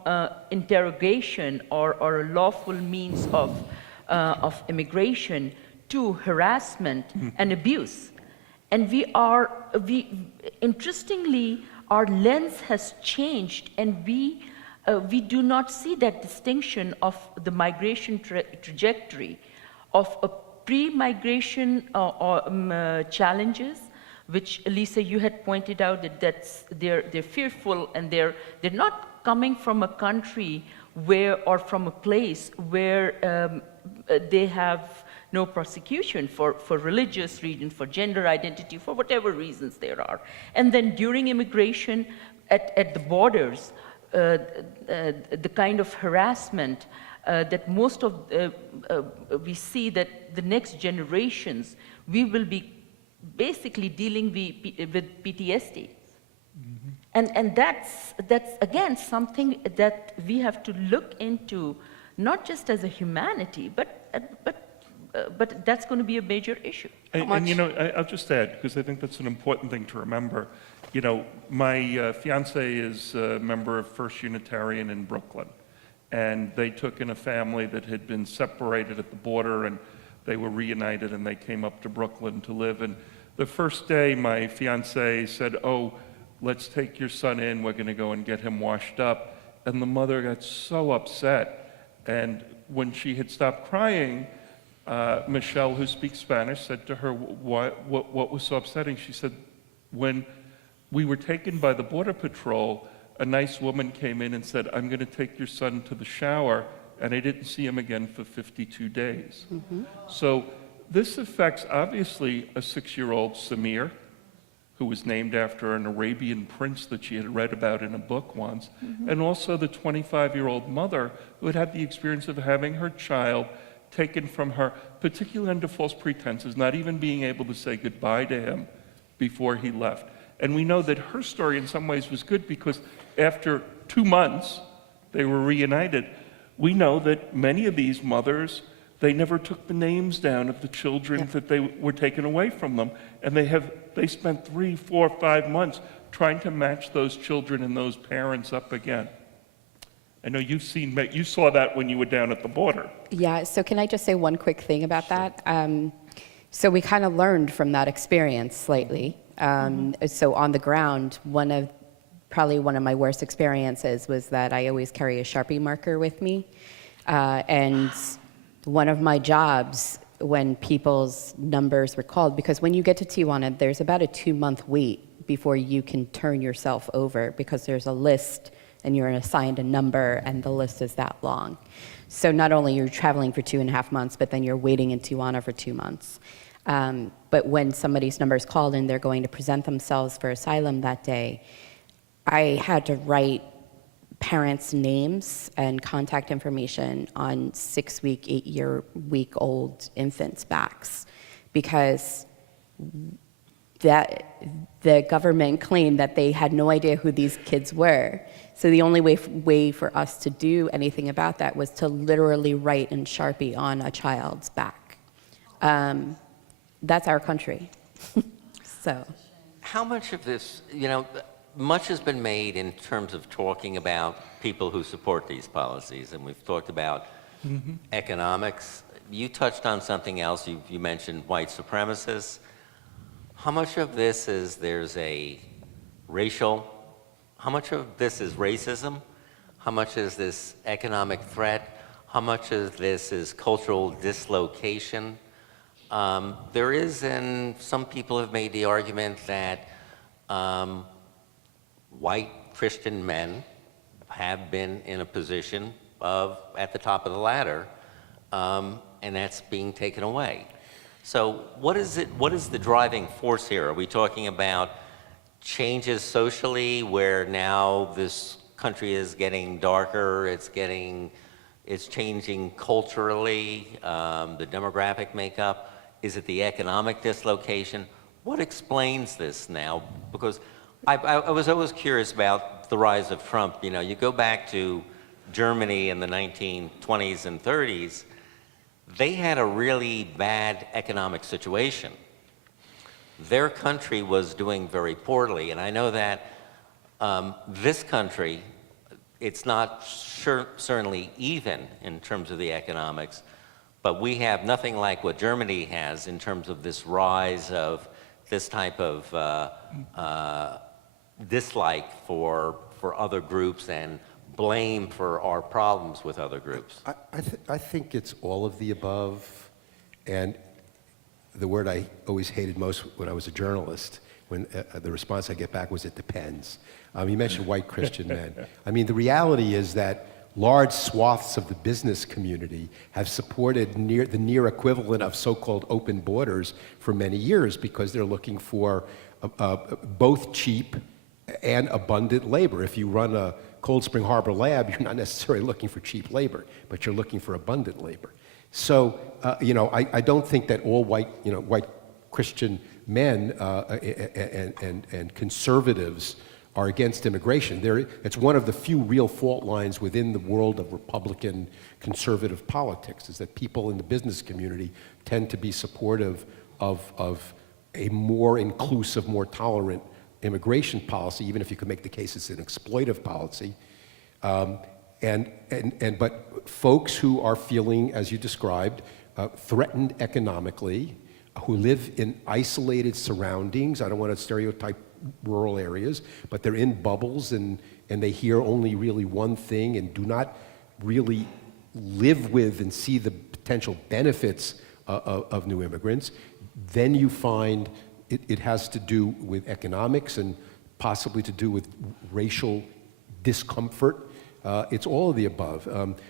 interrogation or a lawful means of immigration to harassment and abuse. And interestingly, our lens has changed, and we do not see that distinction of the migration trajectory of a pre-migration challenges, which Lisa, you had pointed out that they're fearful, and they're not coming from a country where, or from a place where they have no prosecution for religious reasons, for gender identity, for whatever reasons there are. And then during immigration at the borders, the kind of harassment that most of, we see that the next generations, we will be basically dealing with PTSD. Mm-hmm. And that's again something that we have to look into, not just as a humanity, but that's going to be a major issue. And you know, I'll just add, because I think that's an important thing to remember. You know, my fiance is a member of First Unitarian in Brooklyn, and they took in a family that had been separated at the border, and they were reunited, and they came up to Brooklyn to live. And the first day, my fiance said, "Oh, let's take your son in. We're going to go and get him washed up." And the mother got so upset. And when she had stopped crying, Michelle, who speaks Spanish, said to her, what was so upsetting? She said, "When we were taken by the Border Patrol, a nice woman came in and said, 'I'm going to take your son to the shower,' and I didn't see him again for 52 days. Mm-hmm. So this affects, obviously, a 6-year-old Samir, who was named after an Arabian prince that she had read about in a book once, mm-hmm. and also the 25-year-old mother who had had the experience of having her child taken from her, particularly under false pretenses, not even being able to say goodbye to him before he left. And we know that her story in some ways was good, because after 2 months, they were reunited. We know that many of these mothers, they never took the names down of the children that they were taken away from them. And they spent 3, 4, 5 months trying to match those children and those parents up again. I know you saw that when you were down at the border. Yeah, so can I just say one quick thing about that? So we kind of learned from that experience slightly. So on the ground, probably one of my worst experiences was that I always carry a Sharpie marker with me. And one of my jobs, when people's numbers were called, because when you get to Tijuana, there's about a 2-month wait before you can turn yourself over, because there's a list and you're assigned a number, and the list is that long. So not only you're traveling for 2.5 months, but then you're waiting in Tijuana for 2 months. But when somebody's number is called and they're going to present themselves for asylum that day, I had to write parents' names and contact information on 6-week, 8-week-old infants' backs, because the government claimed that they had no idea who these kids were. So the only way for us to do anything about that was to literally write in Sharpie on a child's back. That's our country. So. How much of this, you know, much has been made in terms of talking about people who support these policies, and we've talked about economics. You touched on something else. You mentioned white supremacists. How much of this is there's a racial, how much of this is racism? How much is this economic threat? How much of this is cultural dislocation? There is, and some people have made the argument that white Christian men have been in a position at the top of the ladder, and that's being taken away. So what is the driving force here? Are we talking about changes socially where now this country is getting darker, it's changing culturally, the demographic makeup? Is it the economic dislocation? What explains this now? Because I was always curious about the rise of Trump. You know, you go back to Germany in the 1920s and 30s, they had a really bad economic situation. Their country was doing very poorly, and I know that this country, it's not certainly even in terms of the economics, but we have nothing like what Germany has in terms of this rise of this type of dislike for other groups and blame for our problems with other groups. I think it's all of the above, and the word I always hated most when I was a journalist, when the response I get back was, it depends. You mentioned white Christian men. I mean, the reality is that large swaths of the business community have supported the near equivalent of so-called open borders for many years because they're looking for both cheap and abundant labor. If you run a Cold Spring Harbor lab, you're not necessarily looking for cheap labor, but you're looking for abundant labor. So, I don't think that all white Christian men and conservatives are against immigration. It's one of the few real fault lines within the world of Republican conservative politics, is that people in the business community tend to be supportive of a more inclusive, more tolerant immigration policy, even if you could make the case it's an exploitive policy. But folks who are feeling, as you described, threatened economically, who live in isolated surroundings, I don't want to stereotype rural areas, but they're in bubbles and they hear only really one thing and do not really live with and see the potential benefits of new immigrants, then you find it has to do with economics and possibly to do with racial discomfort. It's all of the above.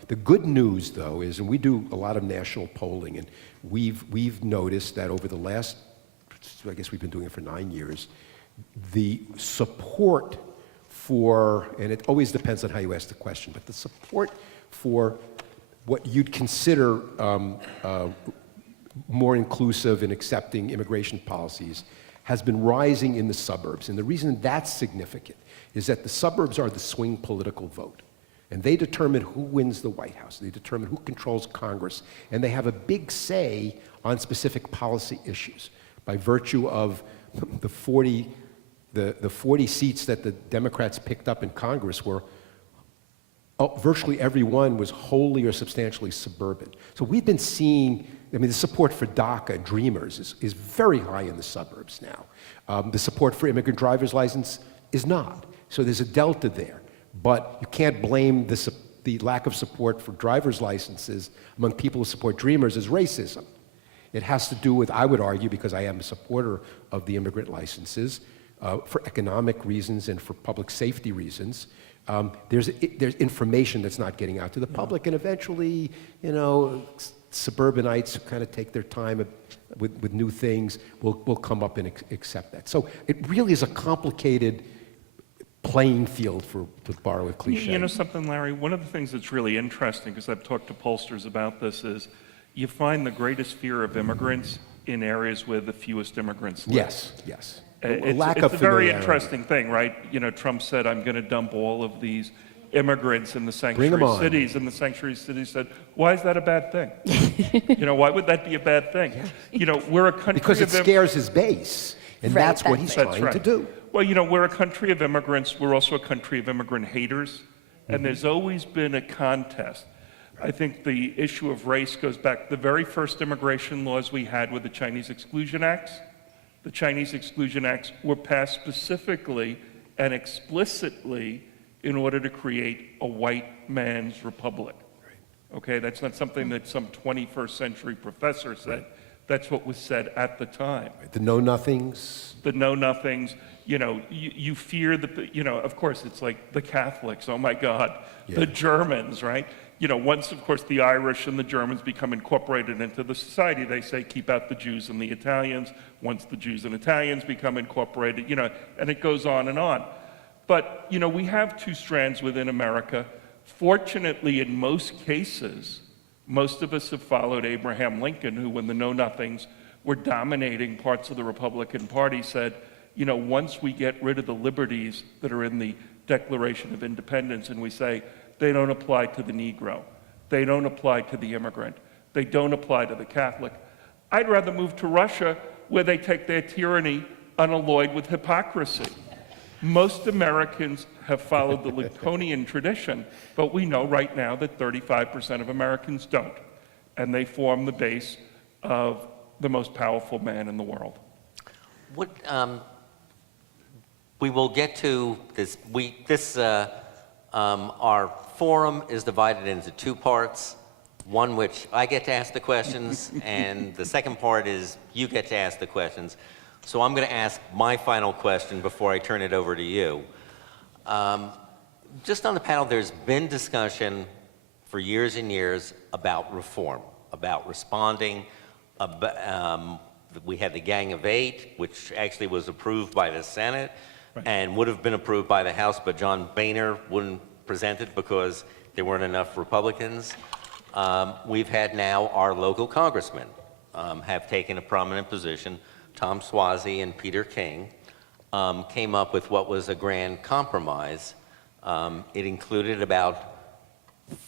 The good news, though, is, and we do a lot of national polling, and we've noticed that over the last, I guess we've been doing it for 9 years, the support for, and it always depends on how you ask the question, but the support for what you'd consider more inclusive and accepting immigration policies has been rising in the suburbs. And the reason that's significant is that the suburbs are the swing political vote. And they determine who wins the White House. They determine who controls Congress. And they have a big say on specific policy issues by virtue of the 40 seats that the Democrats picked up in Congress were, virtually every one was wholly or substantially suburban. So we've been seeing, the support for DACA, Dreamers, is very high in the suburbs now. The support for immigrant driver's license is not. So there's a delta there. But you can't blame the lack of support for driver's licenses among people who support Dreamers as racism. It has to do with, I would argue, because I am a supporter of the immigrant licenses, for economic reasons and for public safety reasons. There's information that's not getting out to the public, and eventually, suburbanites who kind of take their time with new things will come up and accept that. So it really is a complicated playing field, to borrow a cliche. You know something, Larry? One of the things that's really interesting, because I've talked to pollsters about this, is you find the greatest fear of immigrants in areas where the fewest immigrants live. Yes. It's a very interesting thing, right? Trump said, I'm going to dump all of these immigrants in the sanctuary cities, and the sanctuary cities said, why is that a bad thing? Why would that be a bad thing? We're a country because it scares his base, and that's what he's trying to do. Well, we're a country of immigrants. We're also a country of immigrant haters, and there's always been a contest. I think the issue of race goes back. The very first immigration laws we had were the Chinese Exclusion Acts. The Chinese Exclusion Acts were passed specifically and explicitly in order to create a white man's republic. Okay, that's not something that some 21st century professor said. That's what was said at the time. The know-nothings. The know-nothings. You fear of course, it's like the Catholics, oh my God, the Germans, right? once, of course, the Irish and the Germans become incorporated into the society, they say, keep out the Jews and the Italians. Once the Jews and Italians become incorporated, and it goes on and on. But, we have two strands within America. Fortunately, in most cases, most of us have followed Abraham Lincoln, who, when the Know-Nothings were dominating parts of the Republican Party, said, once we get rid of the liberties that are in the Declaration of Independence and we say, they don't apply to the Negro, they don't apply to the immigrant, they don't apply to the Catholic, I'd rather move to Russia, where they take their tyranny unalloyed with hypocrisy. Most Americans have followed the Lincolnian tradition, but we know right now that 35% of Americans don't, and they form the base of the most powerful man in the world. We will get to this. Our forum is divided into two parts. One which I get to ask the questions, and the second part is you get to ask the questions. So I'm going to ask my final question before I turn it over to you. Just on the panel, there's been discussion for years and years about reform, about responding. We had the Gang of Eight, which actually was approved by the Senate, right, and would have been approved by the House, but John Boehner wouldn't present it because there weren't enough Republicans. We've had now our local congressmen have taken a prominent position. Tom Suozzi and Peter King came up with what was a grand compromise. It included about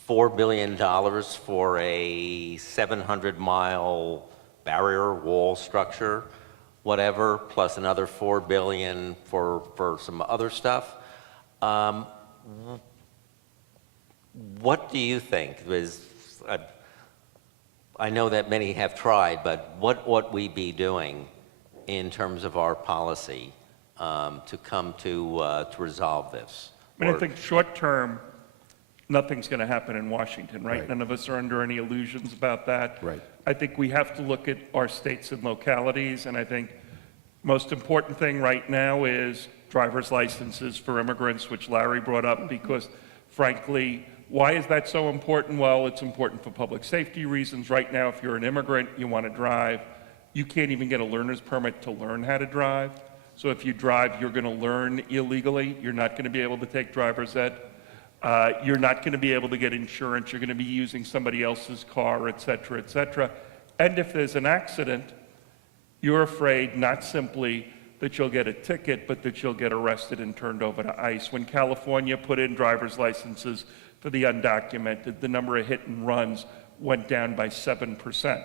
$4 billion for a 700-mile barrier wall structure, whatever, plus another $4 billion for some other stuff. What do you think? I know that many have tried, but what ought we be doing in terms of our policy to come to resolve this? I think short term, nothing's going to happen in Washington, right? Right. None of us are under any illusions about that. Right. I think we have to look at our states and localities, and I think most important thing right now is driver's licenses for immigrants, which Larry brought up, because frankly, why is that so important? Well, it's important for public safety reasons. Right now, if you're an immigrant, you want to drive, you can't even get a learner's permit to learn how to drive. So if you drive, you're going to learn illegally. You're not going to be able to take driver's ed. You're not going to be able to get insurance. You're going to be using somebody else's car, et cetera, et cetera. And if there's an accident, you're afraid not simply that you'll get a ticket, but that you'll get arrested and turned over to ICE. When California put in driver's licenses for the undocumented, the number of hit and runs went down by 7%.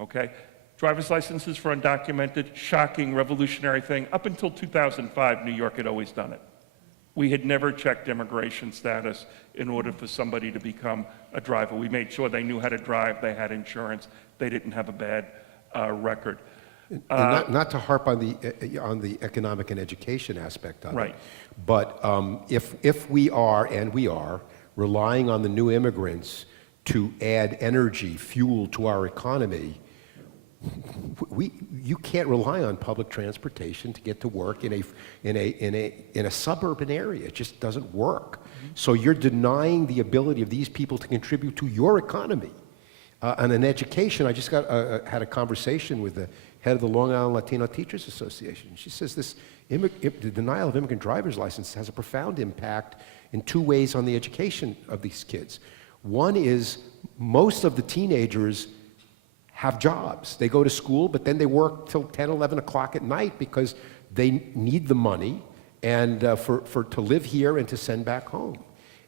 Okay? Driver's licenses for undocumented, shocking, revolutionary thing. Up until 2005, New York had always done it. We had never checked immigration status in order for somebody to become a driver. We made sure they knew how to drive, they had insurance, they didn't have a bad record. And not to harp on the economic and education aspect of Right. it, but if we are, and we are, relying on the new immigrants to add energy, fuel to our economy, you can't rely on public transportation to get to work in a suburban area. It just doesn't work. Mm-hmm. So you're denying the ability of these people to contribute to your economy. And in education, I just had a conversation with the head of the Long Island Latino Teachers Association. She says the denial of immigrant driver's license has a profound impact in two ways on the education of these kids. One is most of the teenagers have jobs. They go to school, but then they work till 10, 11 o'clock at night because they need the money and to live here and to send back home.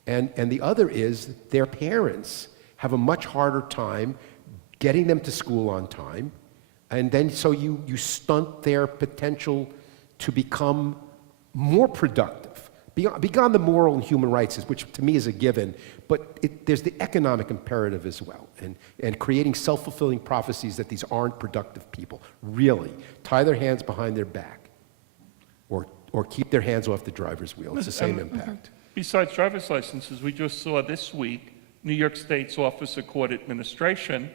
And the other is their parents have a much harder time getting them to school on time, and then so you stunt their potential to become more productive, beyond the moral and human rights, which to me is a given, but there's the economic imperative as well, and creating self-fulfilling prophecies that these aren't productive people. Really, tie their hands behind their back, or keep their hands off the driver's wheel. It's the same impact. Besides driver's licenses, we just saw this week, New York State's Office of Court Administration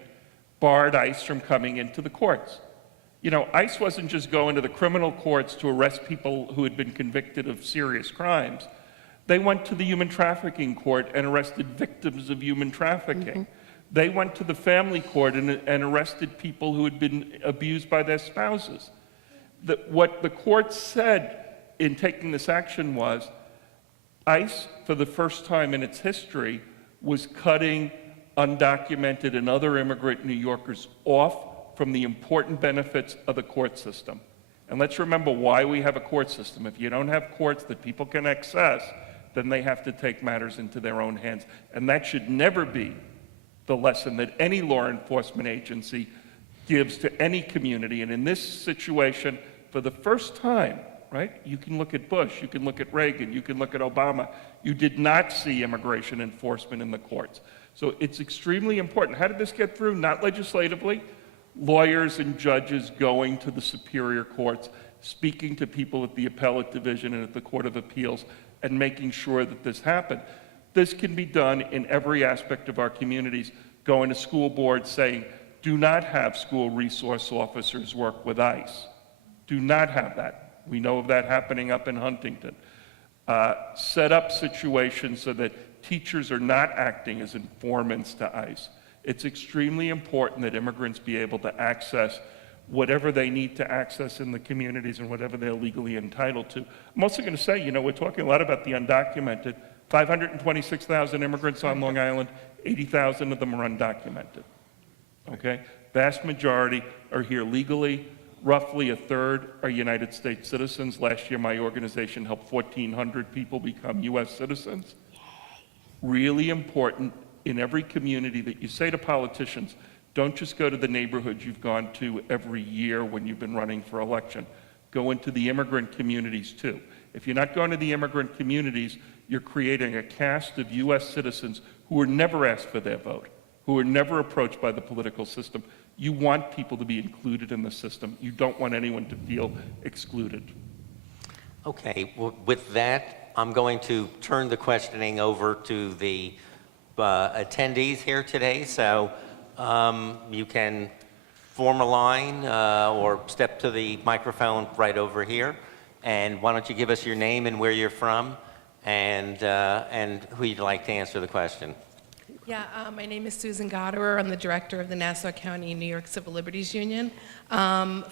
barred ICE from coming into the courts. You know, ICE wasn't just going to the criminal courts to arrest people who had been convicted of serious crimes. They went to the human trafficking court and arrested victims of human trafficking. They went to the family court and arrested people who had been abused by their spouses. What the court said in taking this action was, ICE, for the first time in its history, was cutting undocumented and other immigrant New Yorkers off from the important benefits of the court system. And let's remember why we have a court system. If you don't have courts that people can access, then they have to take matters into their own hands. And that should never be the lesson that any law enforcement agency gives to any community. And in this situation, for the first time, right, you can look at Bush, you can look at Reagan, you can look at Obama, you did not see immigration enforcement in the courts. So it's extremely important. How did this get through? Not legislatively. Lawyers and judges going to the superior courts, speaking to people at the appellate division and at the Court of Appeals, and making sure that this happened. This can be done in every aspect of our communities, going to school boards saying, do not have school resource officers work with ICE. Do not have that. We know of that happening up in Huntington. Set up situations so that teachers are not acting as informants to ICE. It's extremely important that immigrants be able to access whatever they need to access in the communities and whatever they're legally entitled to. I'm also going to say, you know, we're talking a lot about the undocumented. 526,000 immigrants on Long Island, 80,000 of them are undocumented. Okay? Vast majority are here legally. Roughly a third are United States citizens. Last year, my organization helped 1,400 people become U.S. citizens. Really important in every community that you say to politicians, don't just go to the neighborhoods you've gone to every year when you've been running for election. Go into the immigrant communities too. If you're not going to the immigrant communities, you're creating a caste of U.S. citizens who were never asked for their vote, who were never approached by the political system. You want people to be included in the system. You don't want anyone to feel excluded. Okay, well, with that, I'm going to turn the questioning over to the attendees here today. So you can form a line or step to the microphone right over here. And why don't you give us your name and where you're from and who you'd like to answer the question. Yeah, my name is Susan Goderer. I'm the director of the Nassau County New York Civil Liberties Union.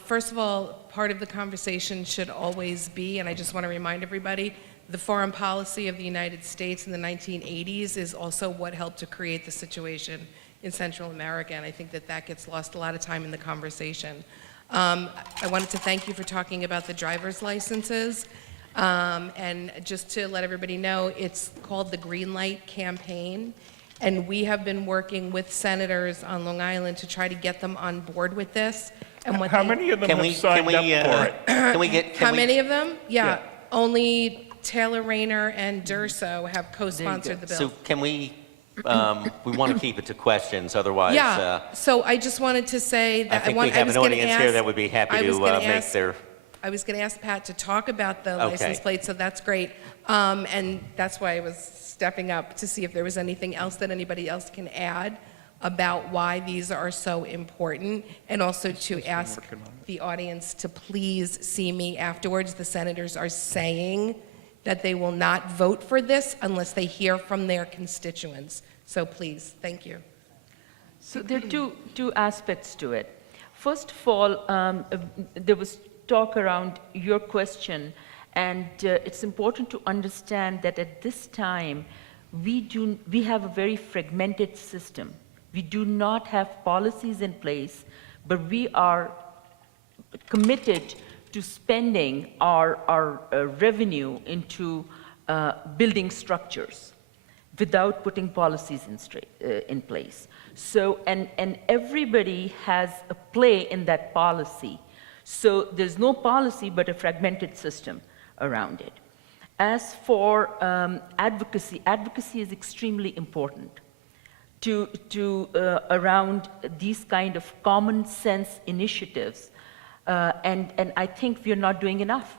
First of all, part of the conversation should always be, and I just want to remind everybody, the foreign policy of the United States in the 1980s is also what helped to create the situation in Central America, and I think that that gets lost a lot of time in the conversation. I wanted to thank you for talking about the driver's licenses. And just to let everybody know, it's called the Green Light Campaign. And we have been working with senators on Long Island to try to get them on board with this. And what How many of them have signed up for it? Can we many of them? Yeah. Only Taylor Rayner and Durso have co-sponsored the bill. So can we want to keep it to questions, otherwise. Yeah, so I just wanted to say that I think we have an audience here that would be happy to make their. I was going to ask Pat to talk about the license plate, so that's great. And that's why I was stepping up to see if there was anything else that anybody else can add about why these are so important, and also to ask the audience to please see me afterwards. The senators are saying that they will not vote for this unless they hear from their constituents. So please, thank you. So there are two aspects to it. First of all, there was talk around your question, and it's important to understand that at this time, we have a very fragmented system. We do not have policies in place, but we are committed to spending our revenue into building structures without putting policies in place. So, and everybody has a play in that policy. So there's no policy but a fragmented system around it. As for advocacy, advocacy is extremely important to around these kind of common sense initiatives. And I think we're not doing enough.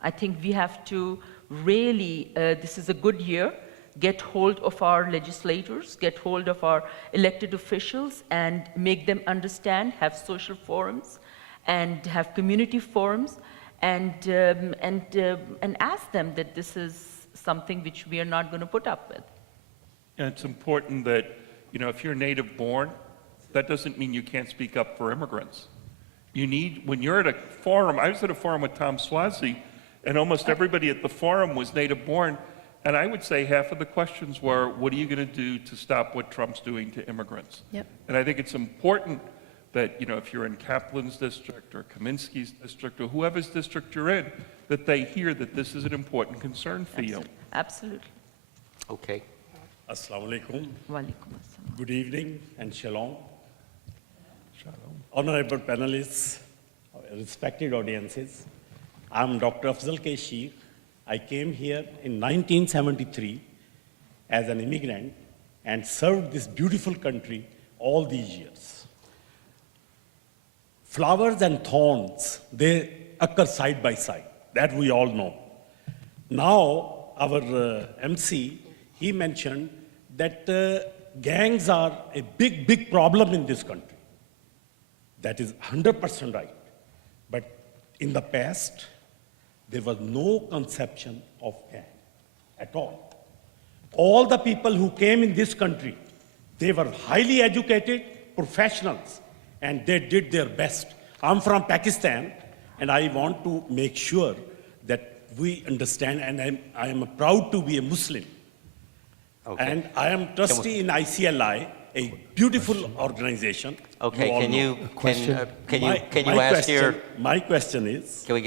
I think we have to really, this is a good year, get hold of our legislators, get hold of our elected officials, and make them understand, have social forums, and have community forums, and ask them that this is something which we are not going to put up with. And it's important that, if you're native born, that doesn't mean you can't speak up for immigrants. When you're at a forum, I was at a forum with Tom Swazi, and almost everybody at the forum was native born, and I would say half of the questions were, what are you going to do to stop what Trump's doing to immigrants? Yep. And I think it's important that, if you're in Kaplan's district or Kaminsky's district or whoever's district you're in, that they hear that this is an important concern for you. Absolutely. Okay. Assalamu alaikum. Walaikum assalam. Good evening and shalom. Honorable panelists, respected audiences, I'm Dr. Afzal K. Sheikh. I came here in 1973 as an immigrant and served this beautiful country all these years. Flowers and thorns, they occur side by side. That we all know. Now, our MC, he mentioned that gangs are a big, big problem in this country. That is 100% right. But in the past, there was no conception of gang at all. All the people who came in this country, they were highly educated professionals, and they did their best. I'm from Pakistan, and I want to make sure that we understand, and I am proud to be a Muslim. Okay. And I am trustee in ICLI, a beautiful organization. Okay, all can know. you, can you My ask your, My question is, can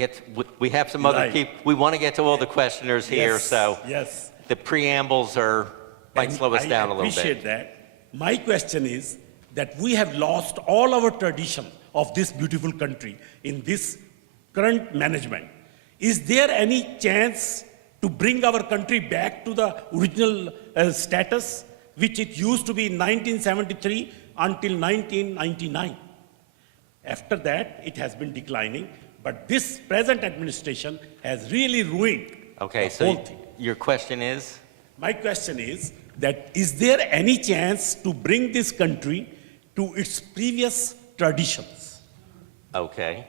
we have some other Right. people, we want to get to all the questioners here, Yes, so yes. the preambles might And slow us down a little I appreciate bit. that. My question is that we have lost all our tradition of this beautiful country in this current management. Is there any chance to bring our country back to the original status, which it used to be in 1973 until 1999? After that, it has been declining, but this present administration has really ruined Okay, the so whole thing. your question is? My question is that is there any chance to bring this country to its previous traditions? Okay.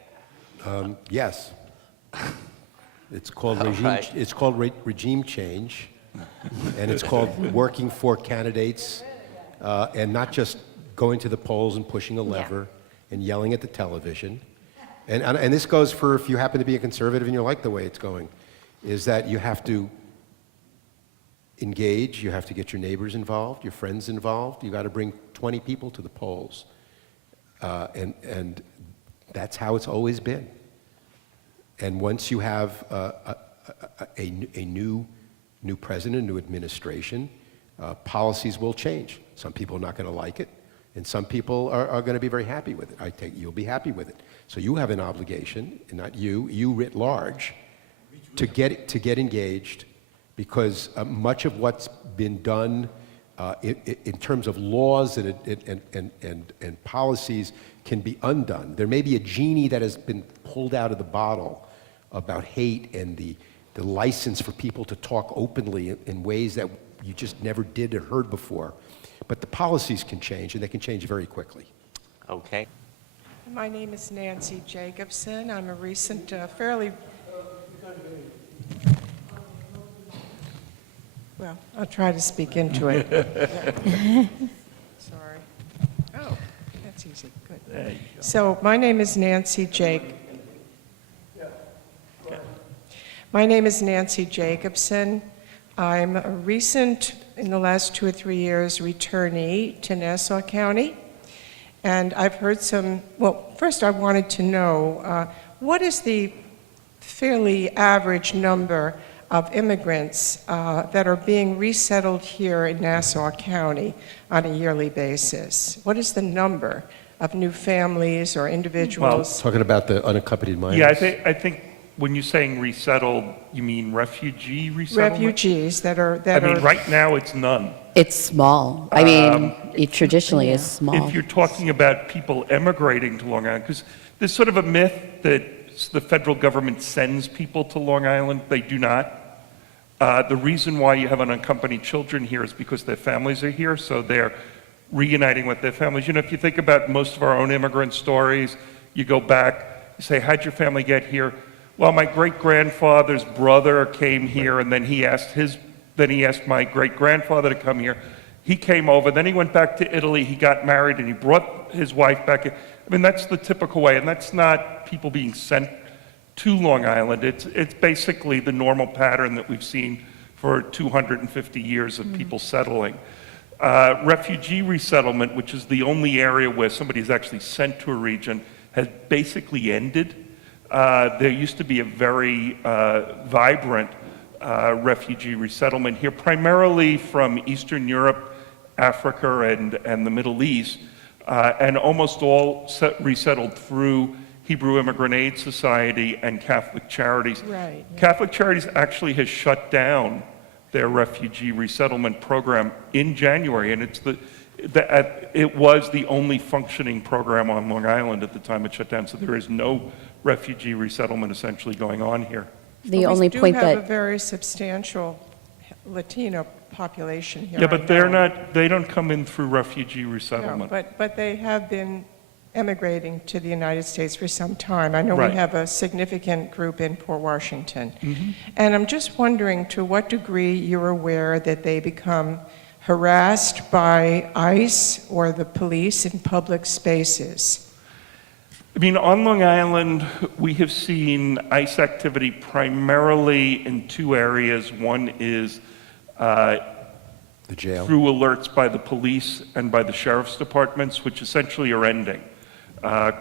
Yes. It's called All regime. right. It's called regime change, and it's called working for candidates, and not just going to the polls and pushing a lever and yelling at the television. And this goes for if you happen to be a conservative and you like the way it's going, is that you have to engage. You have to get your neighbors involved, your friends involved. You got to bring 20 people to the polls, and that's how it's always been. And once you have a new president, a new administration, policies will change. Some people are not going to like it, and some people are going to be very happy with it. I take you'll be happy with it. So you have an obligation, and not you writ large, to get engaged, because much of what's been done in terms of laws and policies can be undone. There may be a genie that has been pulled out of the bottle about hate and the license for people to talk openly in ways that you just never did or heard before. But the policies can change, and they can change very quickly. Okay. My name is Nancy Jacobson. I'm a recent, fairly... Well, I'll try to speak into it. Sorry. Oh, that's easy. Good. There you go. So my name is Nancy My name is Nancy Jacobson. I'm a recent, in the last 2 or 3 years, returnee to Nassau County. And I've heard some, well, first I wanted to know, what is the fairly average number of immigrants that are being resettled here in Nassau County on a yearly basis? What is the number of new families or individuals? Talking about the unaccompanied minors. Yeah, I think when you're saying resettled, you mean refugee resettlement? Refugees that are... I mean, right now, it's none. It's small. I mean, it traditionally is small. If you're talking about people emigrating to Long Island, because there's sort of a myth that the federal government sends people to Long Island. They do not. The reason why you have unaccompanied children here is because their families are here, so they're reuniting with their families. You know, if you think about most of our own immigrant stories, you go back, you say, how'd your family get here? Well, my great-grandfather's brother came here, and then he asked my great-grandfather to come here. He came over, then he went back to Italy, he got married, and he brought his wife back. I mean, that's the typical way, and that's not people being sent to Long Island. It's basically the normal pattern that we've seen for 250 years of people settling. Refugee resettlement, which is the only area where somebody is actually sent to a region, has basically ended. There used to be a very vibrant refugee resettlement here, primarily from Eastern Europe, Africa, and the Middle East, and almost all resettled through Hebrew Immigrant Aid Society and Catholic Charities. Right. Catholic Charities actually has shut down their refugee resettlement program in January, and it was the only functioning program on Long Island at the time it shut down, so there is no refugee resettlement essentially going on here. The only point We do have a that, very substantial Latino population here. Yeah, I but know. they don't come in through refugee No, resettlement. but they have been emigrating to the United States for some time. I know Right. we have a significant group in Port Washington. And I'm just wondering to what degree you're aware that they become harassed by ICE or the police in public spaces. I mean, on Long Island, we have seen ICE activity primarily in two areas. One is The jail. through alerts by the police and by the sheriff's departments, which essentially are ending. The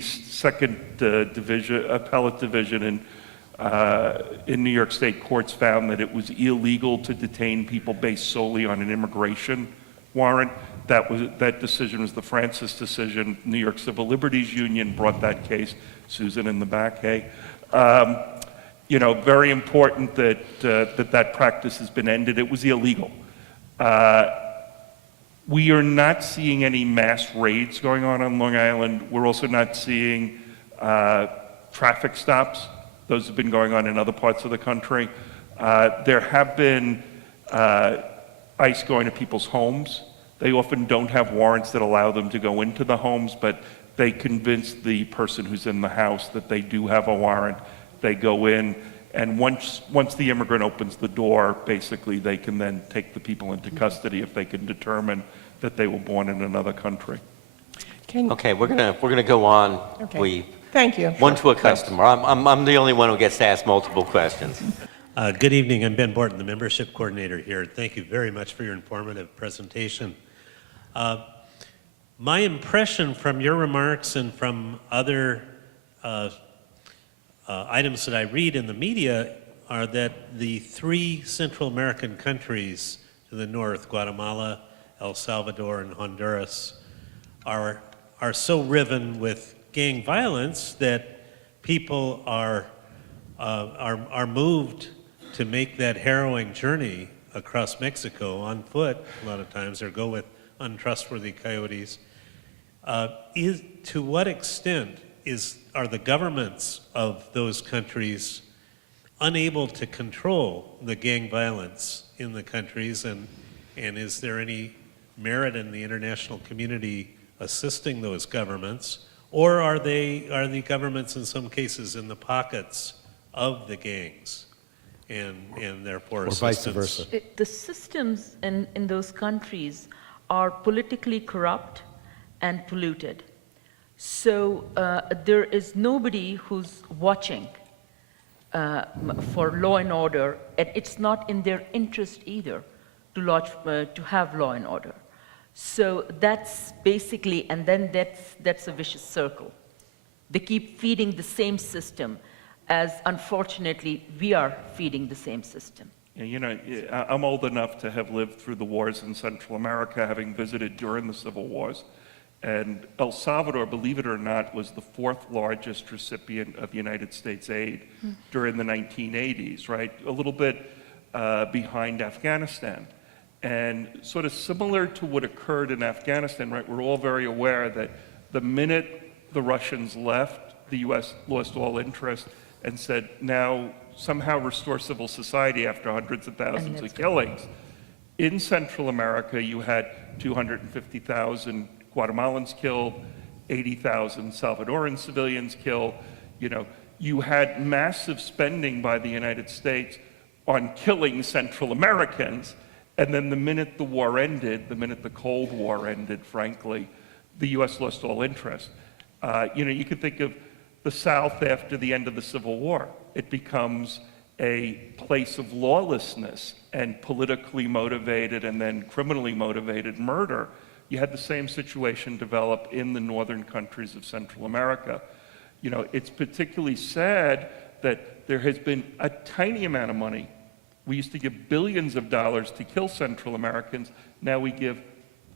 second division, appellate division in New York State courts found that it was illegal to detain people based solely on an immigration warrant. That decision was the Francis decision. New York Civil Liberties Union brought that case. Susan in the back, hey. You know, very important that that practice has been ended. It was illegal. We are not seeing any mass raids going on Long Island. We're also not seeing traffic stops. Those have been going on in other parts of the country. There have been ICE going to people's homes. They often don't have warrants that allow them to go into the homes, but they convince the person who's in the house that they do have a warrant. They go in, and once the immigrant opens the door, basically they can then take the people into custody if they can determine that they were born in another country. Okay, we're gonna go on. Okay. Thank you. One to a customer. I'm the only one who gets to ask multiple questions. Good evening. I'm Ben Borton, the membership coordinator here. Thank you very much for your informative presentation. My impression from your remarks and from other items that I read in the media are that the three Central American countries to the north, Guatemala, El Salvador, and Honduras, are so riven with gang violence that people are moved to make that harrowing journey across Mexico on foot a lot of times, or go with untrustworthy coyotes. To what extent are the governments of those countries unable to control the gang violence in the countries, and is there any merit in the international community assisting those governments, or are the governments in some cases in the pockets of the gangs and therefore Or assistance? vice versa. The systems in those countries are politically corrupt and polluted. So there is nobody who's watching for law and order, and it's not in their interest either to have law and order. So that's basically, and then that's a vicious circle. They keep feeding the same system, as unfortunately we are feeding the same system. Yeah, you know, I'm old enough to have lived through the wars in Central America, having visited during the civil wars. And El Salvador, believe it or not, was the fourth largest recipient of United States aid during the 1980s, right? A little bit behind Afghanistan. And sort of similar to what occurred in Afghanistan, right? We're all very aware that the minute the Russians left, the US lost all interest and said, now somehow restore civil society after hundreds of thousands of killings. In Central America, you had 250,000 Guatemalans killed, 80,000 Salvadoran civilians killed. You know, you had massive spending by the United States on killing Central Americans, and then the minute the war ended, the minute the Cold War ended, frankly, the US lost all interest. You know, you could think of the South after the end of the Civil War. It becomes a place of lawlessness and politically motivated and then criminally motivated murder. You had the same situation develop in the northern countries of Central America. You know, it's particularly sad that there has been a tiny amount of money. We used to give billions of dollars to kill Central Americans. Now we give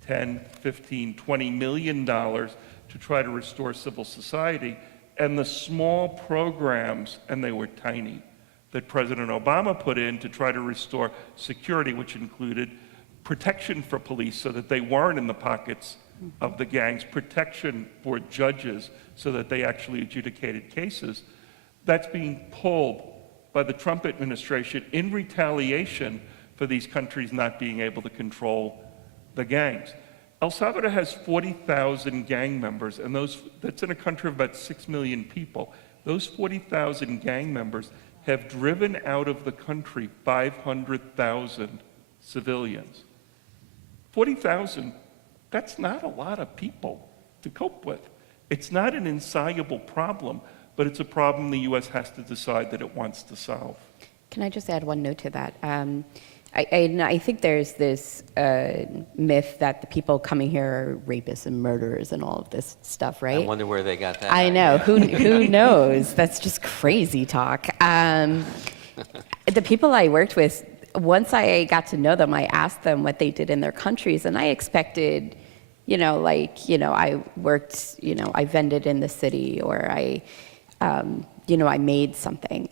10, 15, 20 million dollars to try to restore civil society. And the small programs, and they were tiny, that President Obama put in to try to restore security, which included protection for police so that they weren't in the pockets of the gangs, protection for judges so that they actually adjudicated cases, that's being pulled by the Trump administration in retaliation for these countries not being able to control the gangs. El Salvador has 40,000 gang members, and that's in a country of about 6 million people. Those 40,000 gang members have driven out of the country 500,000 civilians. 40,000, that's not a lot of people to cope with. It's not an insoluble problem, but it's a problem the U.S. has to decide that it wants to solve. Can I just add one note to that? I think there's this myth that the people coming here are rapists and murderers and all of this stuff, right? I wonder where they got that. I know. Who knows? That's just crazy talk. The people I worked with, once I got to know them, I asked them what they did in their countries, and I expected, I worked, I vended in the city, or I made something.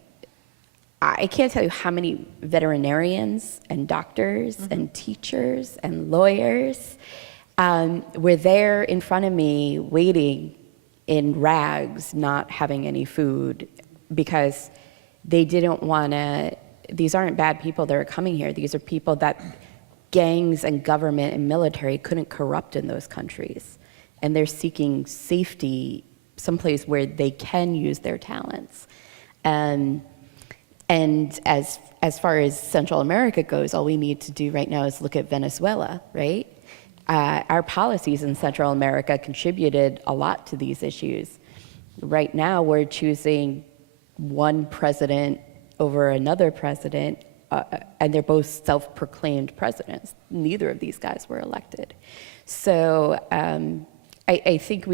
I can't tell you how many veterinarians and doctors and teachers and lawyers were there in front of me waiting in rags, not having any food, because they didn't want to. These aren't bad people that are coming here. These are people that gangs and government and military couldn't corrupt in those countries. And they're seeking safety someplace where they can use their talents. And as far as Central America goes, all we need to do right now is look at Venezuela, right? Our policies in Central America contributed a lot to these issues. Right now, we're choosing one president over another president, and they're both self-proclaimed presidents. Neither of these guys were elected. So I think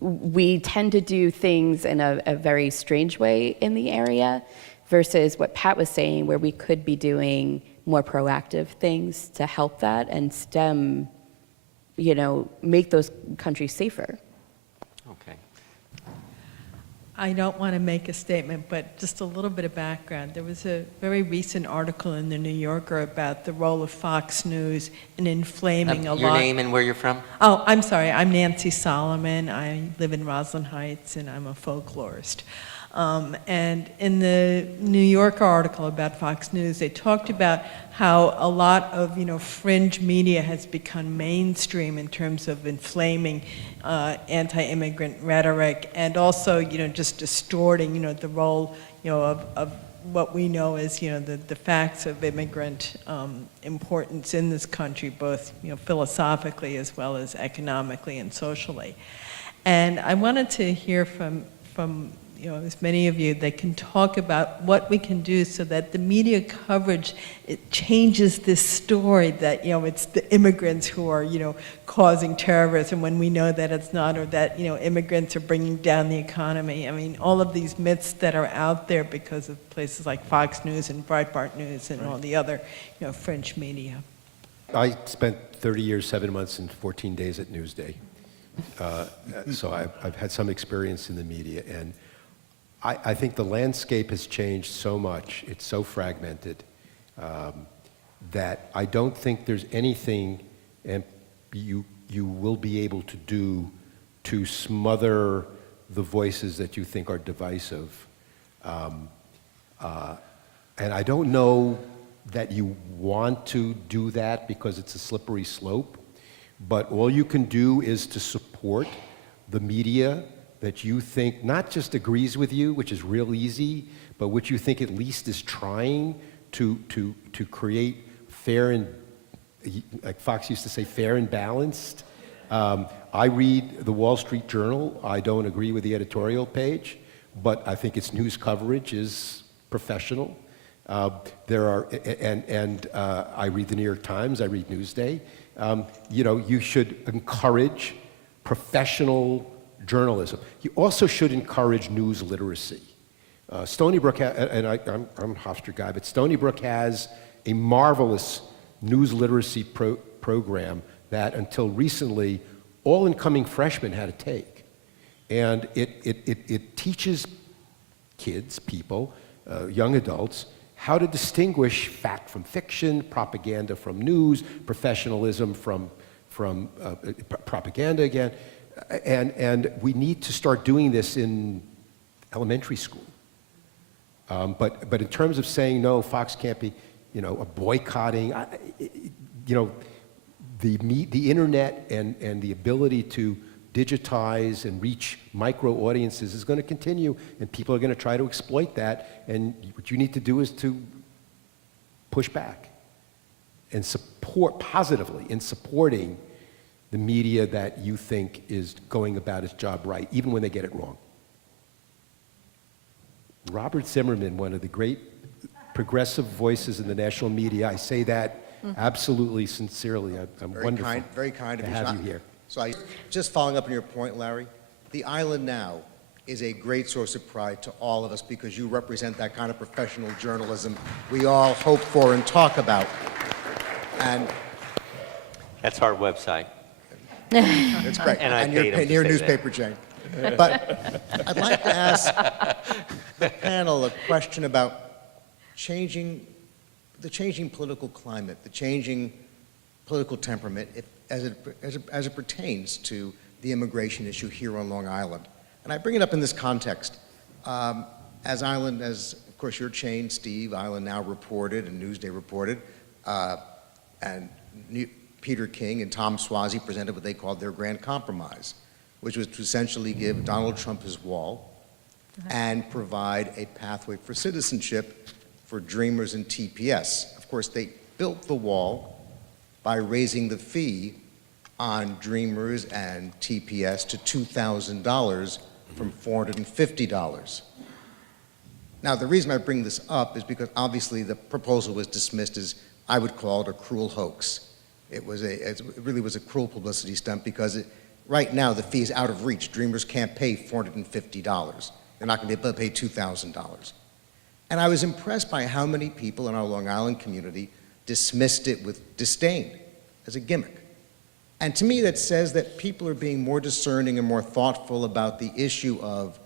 we tend to do things in a very strange way in the area versus what Pat was saying, where we could be doing more proactive things to help that and stem, make those countries safer. Okay. I don't want to make a statement, but just a little bit of background. There was a very recent article in the New Yorker about the role of Fox News in inflaming a lot. Your name and where you're from? Oh, I'm sorry. I'm Nancy Solomon. I live in Roslyn Heights, and I'm a folklorist. And in the New Yorker article about Fox News, they talked about how a lot of fringe media has become mainstream in terms of inflaming anti-immigrant rhetoric, and also just distorting the role of what we know as the facts of immigrant importance in this country, both philosophically as well as economically and socially. And I wanted to hear from as many of you that can talk about what we can do so that the media coverage, it changes this story that, it's the immigrants who are, causing terrorism when we know that it's not, or that, immigrants are bringing down the economy. I mean, all of these myths that are out there because of places like Fox News and Breitbart News and all the other, French media. I spent 30 years, 7 months, and 14 days at Newsday. So I've had some experience in the media, and I think the landscape has changed so much, it's so fragmented, that I don't think there's anything you will be able to do to smother the voices that you think are divisive. And I don't know that you want to do that because it's a slippery slope, but all you can do is to support the media that you think not just agrees with you, which is real easy, but which you think at least is trying to create fair and, like Fox used to say, fair and balanced. I read the Wall Street Journal. I don't agree with the editorial page, but I think its news coverage is professional. I read the New York Times. I read Newsday. You should encourage professional journalism. You also should encourage news literacy. Stony Brook, I'm a Hofstra guy, but Stony Brook has a marvelous news literacy program that until recently all incoming freshmen had to take. And it teaches kids, people, young adults, how to distinguish fact from fiction, propaganda from news, professionalism from propaganda again. And we need to start doing this in elementary school. But in terms of saying, no, Fox can't be, a boycotting, the internet and the ability to digitize and reach micro audiences is going to continue, and people are going to try to exploit that. And what you need to do is to push back and support positively in supporting the media that you think is going about its job right, even when they get it wrong. Robert Zimmerman, one of the great progressive voices in the national media, I say that absolutely sincerely. I'm wonderful Very kind of to you. have you here. So just following up on your point, Larry, the island now is a great source of pride to all of us because you represent that kind of professional journalism we all hope for and talk about. And That's our website. it's great. And I your, paid him to your say newspaper chain. But I'd like to ask the panel a question about the changing political climate, the changing political temperament as it pertains to the immigration issue here on Long Island. And I bring it up in this context. As of course your chain, Steve, Island Now reported and Newsday reported, and Peter King and Tom Swazi presented what they called their grand compromise, which was to essentially give Donald Trump his wall and provide a pathway for citizenship for Dreamers and TPS. Of course, they built the wall by raising the fee on Dreamers and TPS to $2,000 from $450. Now, the reason I bring this up is because obviously the proposal was dismissed as, I would call it a cruel hoax. It really was a cruel publicity stunt because right now the fee is out of reach. Dreamers can't pay $450. They're not going to be able to pay $2,000. And I was impressed by how many people in our Long Island community dismissed it with disdain as a gimmick. And to me, that says that people are being more discerning and more thoughtful about the issue of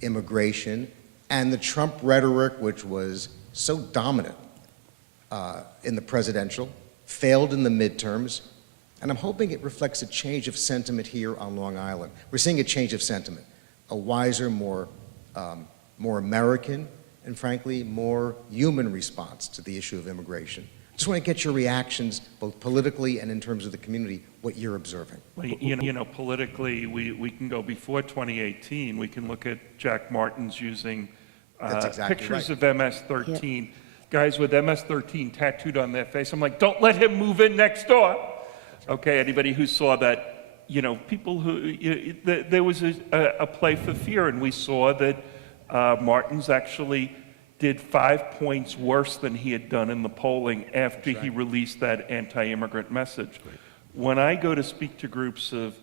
immigration and the Trump rhetoric, which was so dominant in the presidential, failed in the midterms, and I'm hoping it reflects a change of sentiment here on Long Island. We're seeing a change of sentiment, a wiser, more American, and frankly, more human response to the issue of immigration. Just want to get your reactions, both politically and in terms of the community, what you're observing. Well, politically, we can go before 2018. We can look at Jack Martin's using exactly pictures right. of MS-13, guys with MS-13 tattooed on their face. I'm like, don't let him move in next door. Okay, anybody who saw that, people who, there was a play for fear, and we saw that Martin's actually did 5 points worse than he had done in the polling after he released that anti-immigrant message. When I go to speak to groups of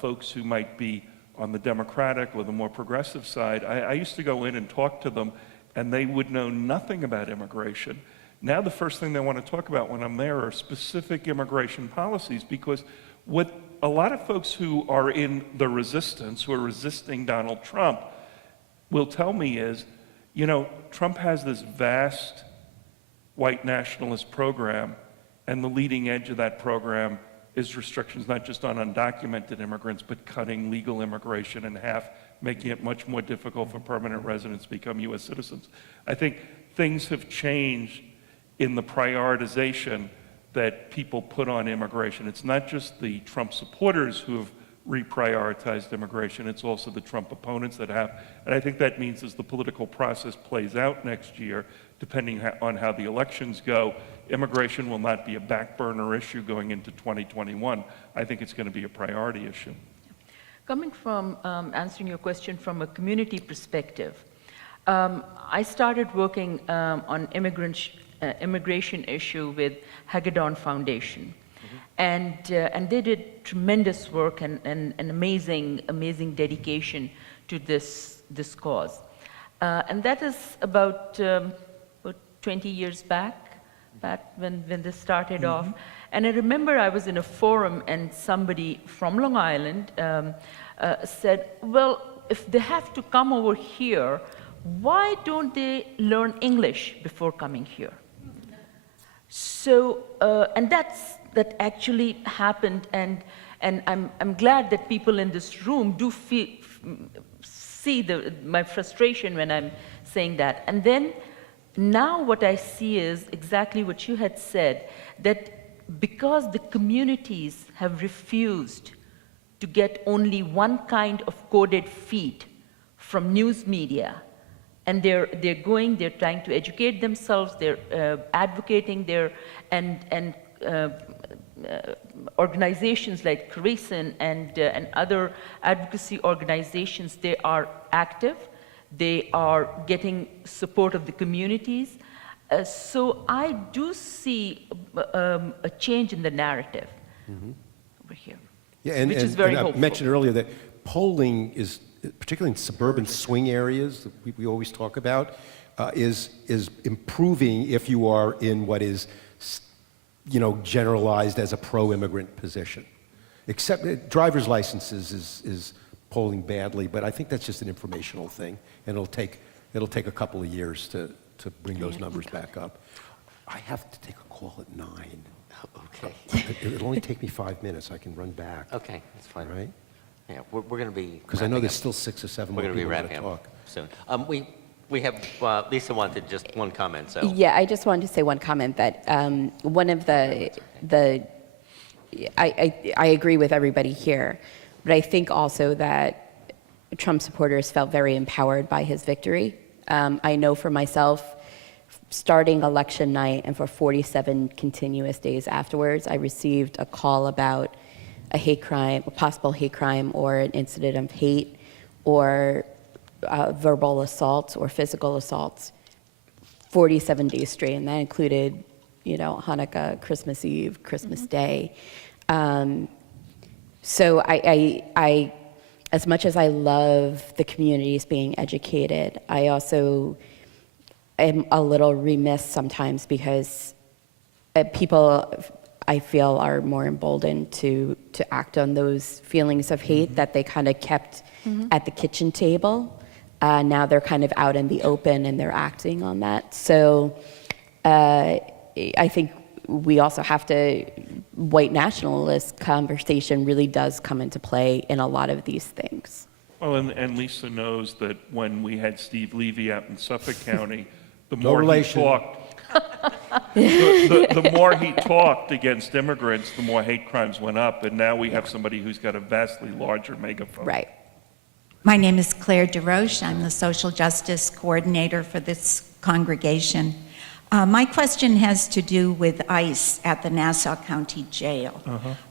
folks who might be on the Democratic or the more progressive side, I used to go in and talk to them, and they would know nothing about immigration. Now the first thing they want to talk about when I'm there are specific immigration policies, because what a lot of folks who are in the resistance, who are resisting Donald Trump, will tell me is, Trump has this vast white nationalist program, and the leading edge of that program is restrictions not just on undocumented immigrants, but cutting legal immigration in half, making it much more difficult for permanent residents to become U.S. citizens. I think things have changed in the prioritization that people put on immigration. It's not just the Trump supporters who have reprioritized immigration. It's also the Trump opponents that have. And I think that means as the political process plays out next year, depending on how the elections go, immigration will not be a back burner issue going into 2021. I think it's going to be a priority issue. Coming from answering your question from a community perspective, I started working on immigration issue with Hagedorn Foundation. And they did tremendous work and amazing dedication to this cause. And that is about 20 years back when this started off. And I remember I was in a forum and somebody from Long Island said, well, if they have to come over here, why don't they learn English before coming here? So, and that actually happened, and I'm glad that people in this room do see my frustration when I'm saying that. And then now what I see is exactly what you had said, that because the communities have refused to get only one kind of coded feed from news media, and they're trying to educate themselves, they're advocating and organizations like Creason and other advocacy organizations, they are active, they are getting support of the communities. So I do see a change in the narrative over here, which is very hopeful. I mentioned earlier that polling is, particularly in suburban swing areas that we always talk about, is improving if you are in what is, generalized as a pro-immigrant position. Except driver's licenses is polling badly, but I think that's just an informational thing, and it'll take a couple of years to bring those numbers back up. I have to take a call at 9. Okay. It'll only take me 5 minutes. I can run back. Okay, that's fine. Right? Yeah, we're going to be. Because I know there's still 6 or 7 more people to wrapping talk. up soon. We have Lisa wanted just one comment. So Yeah, I just wanted to say one comment that one of I agree with everybody here, but I think also that Trump supporters felt very empowered by his victory. I know for myself, starting election night and for 47 continuous days afterwards, I received a call about a hate crime, a possible hate crime, or an incident of hate, or verbal assaults or physical assaults 47 days straight, and that included, Hanukkah, Christmas Eve, Christmas Day. So I, as much as I love the communities being educated, I also am a little remiss sometimes because people, I feel, are more emboldened to act on those feelings of hate that they kind of kept at the kitchen table. Now they're kind of out in the open and they're acting on that. So I think we also have to, white nationalist conversation really does come into play in a lot of these things. Well, and Lisa knows that when we had Steve Levy out in Suffolk County, the No more relation. he talked, the more he talked against immigrants, the more hate crimes went up, and now we have somebody who's got a vastly larger megaphone. Right. My name is Claire DeRoche. I'm the social justice coordinator for this congregation. My question has to do with ICE at the Nassau County Jail.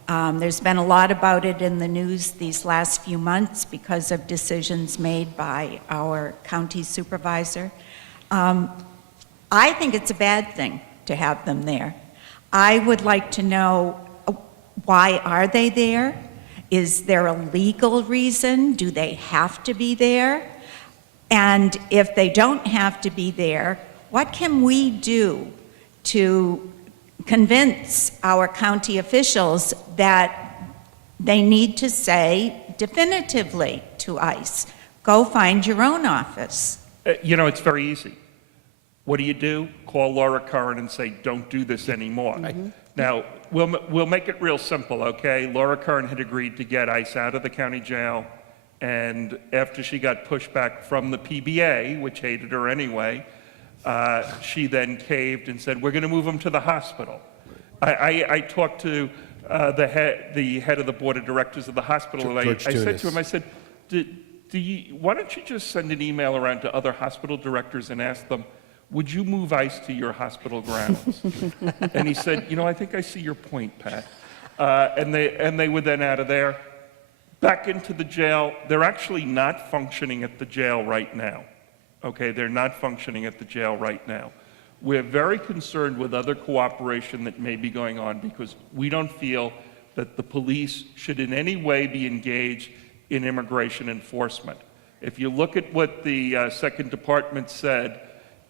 There's been a lot about it in the news these last few months because of decisions made by our county supervisor. I think it's a bad thing to have them there. I would like to know, why are they there? Is there a legal reason? Do they have to be there? And if they don't have to be there, what can we do to convince our county officials that they need to say definitively to ICE, go find your own office? It's very easy. What do? Call Laura Curran and say, don't do this anymore. Now, we'll make it real simple, okay? Laura Curran had agreed to get ICE out of the county jail, and after she got pushback from the PBA, which hated her anyway, she then caved and said, we're going to move them to the hospital. I talked to the head of the board of directors of the hospital, and George I said Tunis. to him, I said, why don't you just send an email around to other hospital directors and ask them, would you move ICE to your hospital grounds? And he said, I think I see your point, Pat. And they were then out of there, back into the jail. They're actually not functioning at the jail right now. Okay, they're not functioning at the jail right now. We're very concerned with other cooperation that may be going on because we don't feel that the police should in any way be engaged in immigration enforcement. If you look at what the Second Department said,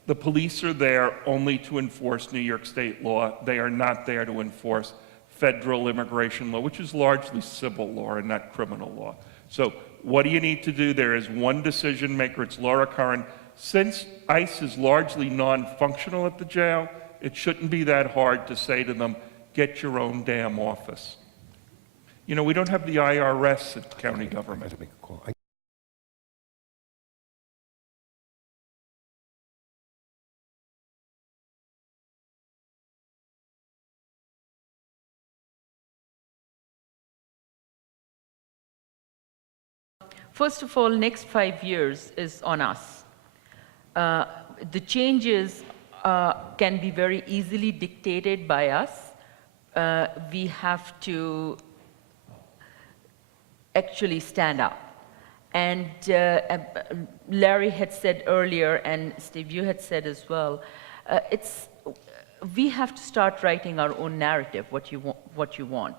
the police are there only to enforce New York State law. They are not there to enforce federal immigration law, which is largely civil law and not criminal law. So what do you need to do? There is one decision maker, it's Laura Curran. Since ICE is largely non-functional at the jail, it shouldn't be that hard to say to them, get your own damn office. We don't have the IRS at county government. First of all, next 5 years is on us. The changes can be very easily dictated by us. We have to actually stand up. And Larry had said earlier, and Steve, you had said as well, we have to start writing our own narrative, what you want.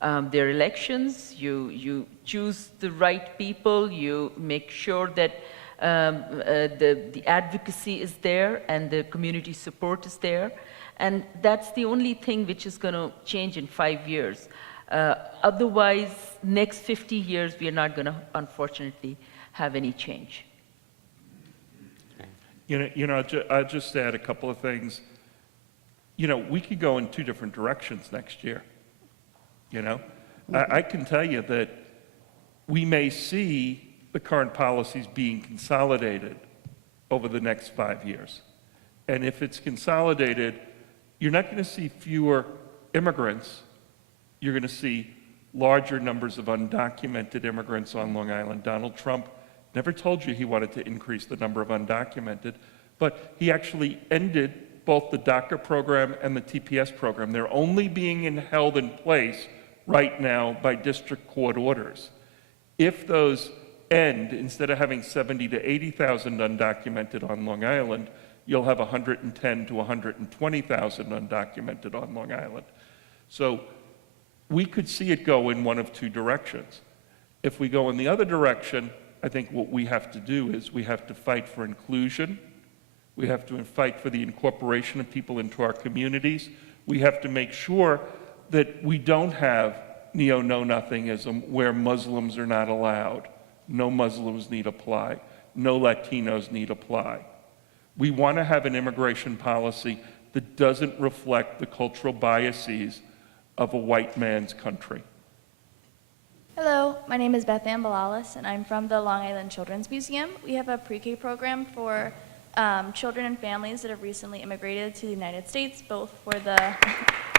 There are elections, you choose the right people, you make sure that the advocacy is there and the community support is there. And that's the only thing which is going to change in 5 years. Otherwise, next 50 years, we are not going to, unfortunately, have any change. I'll just add a couple of things. We could go in 2 different directions next year. I can tell you that we may see the current policies being consolidated over the next 5 years. And if it's consolidated, you're not going to see fewer immigrants. You're going to see larger numbers of undocumented immigrants on Long Island. Donald Trump never told you he wanted to increase the number of undocumented, but he actually ended both the DACA program and the TPS program. They're only being held in place right now by district court orders. If those end, instead of having 70 to 80,000 undocumented on Long Island, you'll have 110 to 120,000 undocumented on Long Island. So we could see it go in one of 2 directions. If we go in the other direction, I think what we have to do is we have to fight for inclusion. We have to fight for the incorporation of people into our communities. We have to make sure that we don't have neo-know-nothingism where Muslims are not allowed. No Muslims need apply. No Latinos need apply. We want to have an immigration policy that doesn't reflect the cultural biases of a white man's country. Hello, my name is Beth Ann Balalis, and I'm from the Long Island Children's Museum. We have a pre-K program for children and families that have recently immigrated to the United States, both for the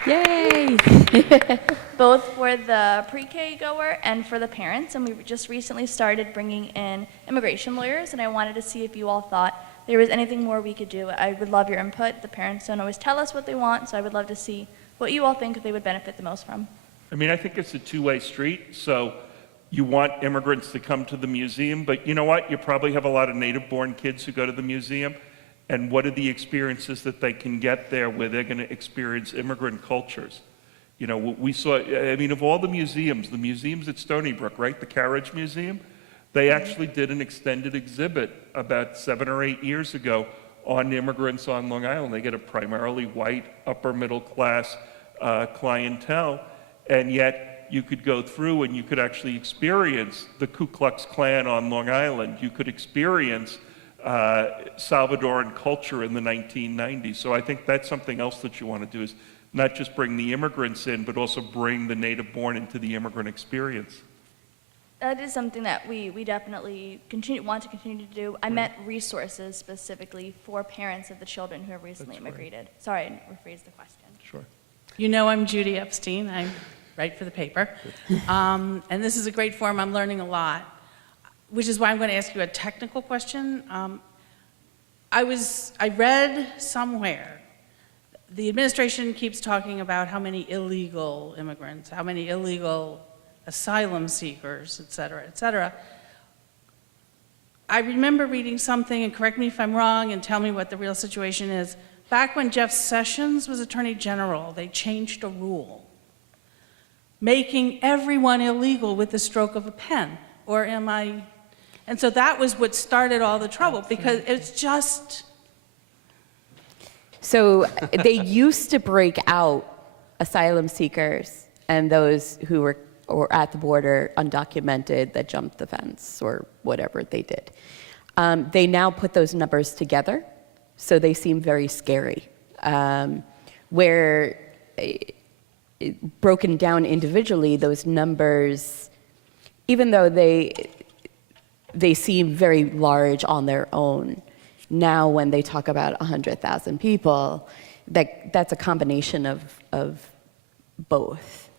Yay! both for the pre-K goer and for the parents. And we just recently started bringing in immigration lawyers, and I wanted to see if you all thought there was anything more we could do. I would love your input. The parents don't always tell us what they want, so I would love to see what you all think they would benefit the most from. I think it's a 2-way street. So you want immigrants to come to the museum, but you know what? You probably have a lot of native-born kids who go to the museum. And what are the experiences that they can get there where they're going to experience immigrant cultures? We saw, of all the museums at Stony Brook, right? The Carriage Museum, they actually did an extended exhibit about 7 or 8 years ago on immigrants on Long Island. They get a primarily white, upper middle class clientele, and yet you could go through and you could actually experience the Ku Klux Klan on Long Island. You could experience Salvadoran culture in the 1990s. So I think that's something else that you want to do, is not just bring the immigrants in, but also bring the native-born into the immigrant experience. That is something that we definitely want to continue to do. I meant resources specifically for parents of the children who have recently immigrated. Sorry, I rephrased the question. Sure. I'm Judy Epstein. I'm write for the paper. And this is a great forum. I'm learning a lot, which is why I'm going to ask you a technical question. I read somewhere the administration keeps talking about how many illegal immigrants, how many illegal asylum seekers, et cetera, et cetera. I remember reading something, and correct me if I'm wrong and tell me what the real situation is. Back when Jeff Sessions was Attorney General, they changed a rule, making everyone illegal with the stroke of a pen. Or am I? And so that was what started all the trouble, because it's just. So they used to break out asylum seekers and those who were at the border undocumented that jumped the fence or whatever they did. They now put those numbers together, so they seem very scary. Where broken down individually, those numbers, even though they seem very large on their own, now when they talk about 100,000 people, that's a combination of both.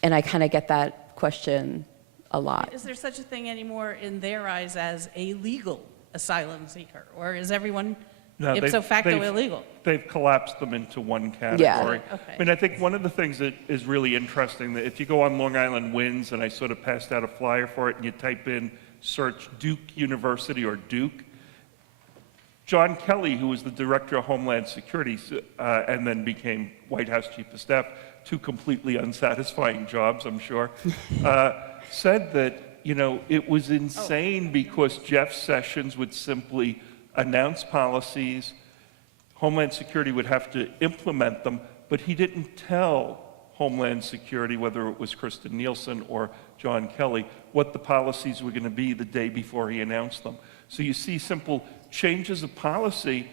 And I kind of get that question a lot. Is there such a thing anymore in their eyes as a legal asylum seeker? Or is everyone ipso facto illegal? They've collapsed them into one category. Yeah. Okay. I mean, I think one of the things that is really interesting, that if you go on Long Island Wins, and I sort of passed out a flyer for it, and you type in search Duke University or Duke, John Kelly, who was the director of Homeland Security and then became White House Chief of Staff, two completely unsatisfying jobs, I'm sure, said that, you know, it was insane because Jeff Sessions would simply announce policies, Homeland Security would have to implement them, but he didn't tell Homeland Security, whether it was Kristen Nielsen or John Kelly, what the policies were going to be the day before he announced them. So you see simple changes of policy,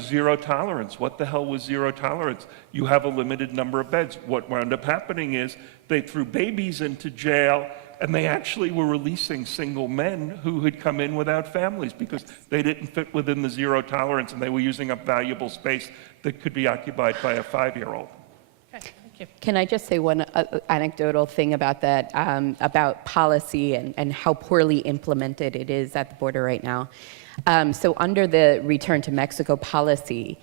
zero tolerance. What the hell was zero tolerance? You have a limited number of beds. What wound up happening is they threw babies into jail, and they actually were releasing single men who had come in without families because they didn't fit within the zero tolerance, and they were using up valuable space that could be occupied by a 5-year-old. Can I just say one anecdotal thing about that, about policy and how poorly implemented it is at the border right now? So under the return to Mexico policy,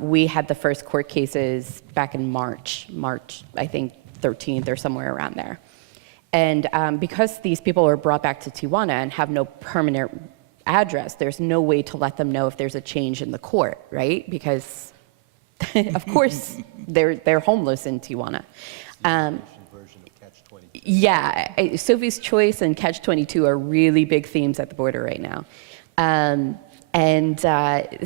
we had the first court cases back in March, I think 13th or somewhere around there. And because these people were brought back to Tijuana and have no permanent address, there's no way to let them know if there's a change in the court, right? Because of course, they're homeless in Tijuana. Yeah, Sophie's Choice and Catch-22 are really big themes at the border right now.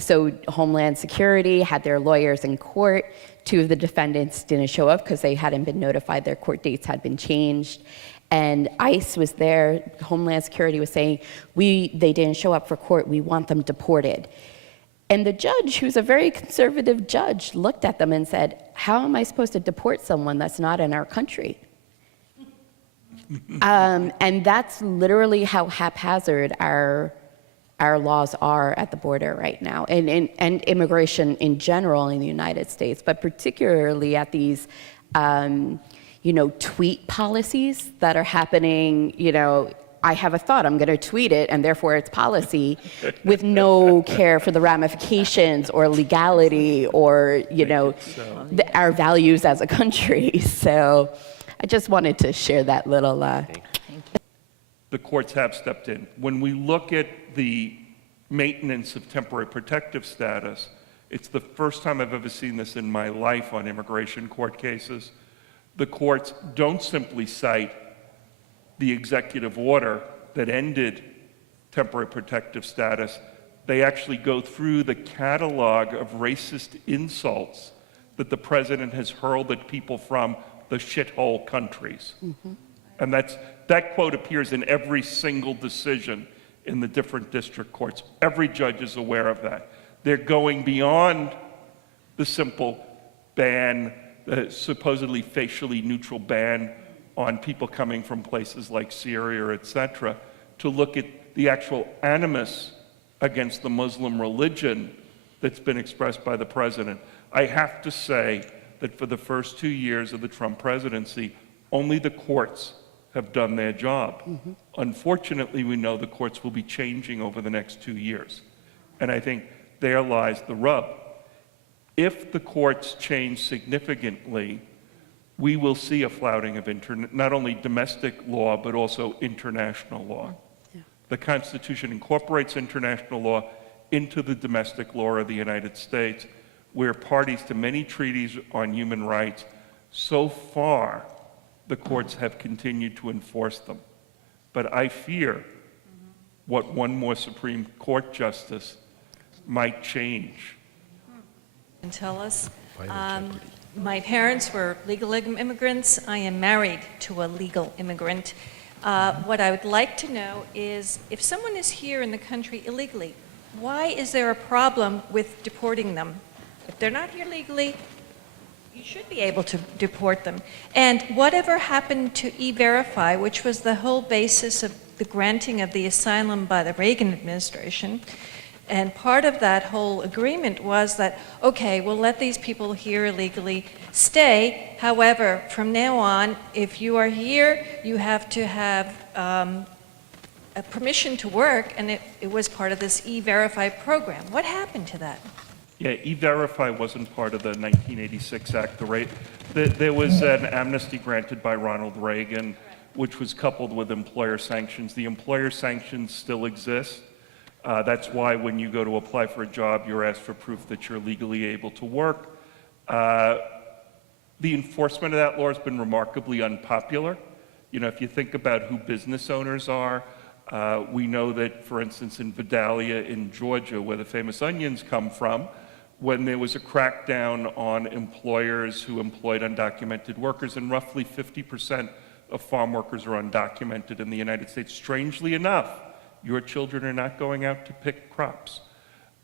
So Homeland Security had their lawyers in court. 2 of the defendants didn't show up because they hadn't been notified their court dates had been changed. And ICE was there. Homeland Security was saying, they didn't show up for court. We want them deported. And the judge, who's a very conservative judge, looked at them and said, how am I supposed to deport someone that's not in our country? And that's literally how haphazard our laws are at the border right now, and immigration in general in the United States, but particularly at these, tweet policies that are happening, I have a thought, I'm going to tweet it, and therefore it's policy, with no care for the ramifications or legality or, our values as a country. So I just wanted to share that little... The courts have stepped in. When we look at the maintenance of temporary protective status, it's the first time I've ever seen this in my life on immigration court cases. The courts don't simply cite the executive order that ended temporary protective status. They actually go through the catalog of racist insults that the president has hurled at people from the shithole countries. Mm-hmm. And that quote appears in every single decision in the different district courts. Every judge is aware of that. They're going beyond the simple ban, the supposedly facially neutral ban on people coming from places like Syria, etc., to look at the actual animus against the Muslim religion that's been expressed by the president. I have to say that for the first 2 years of the Trump presidency, only the courts have done their job. Unfortunately, we know the courts will be changing over the next 2 years. And I think there lies the rub. If the courts change significantly, we will see a flouting of not only domestic law, but also international law. The Constitution incorporates international law into the domestic law of the United States. We're parties to many treaties on human rights. So far, the courts have continued to enforce them. But I fear what one more Supreme Court justice might change. And tell us, my parents were legal immigrants. I am married to a legal immigrant. What I would like to know is, if someone is here in the country illegally, why is there a problem with deporting them? If they're not here legally, you should be able to deport them. And whatever happened to E-Verify, which was the whole basis of the granting of the asylum by the Reagan administration, and part of that whole agreement was that, okay, we'll let these people here illegally stay. However, from now on, if you are here, you have to have a permission to work, and it was part of this E-Verify program. What happened to that? Yeah, E-Verify wasn't part of the 1986 Act. There was an amnesty granted by Ronald Reagan, which was coupled with employer sanctions. The employer sanctions still exist. That's why when you go to apply for a job, you're asked for proof that you're legally able to work. The enforcement of that law has been remarkably unpopular. You know, if you think about who business owners are, we know that, for instance, in Vidalia in Georgia, where the famous onions come from, when there was a crackdown on employers who employed undocumented workers, and roughly 50% of farm workers are undocumented in the United States. Strangely enough, your children are not going out to pick crops.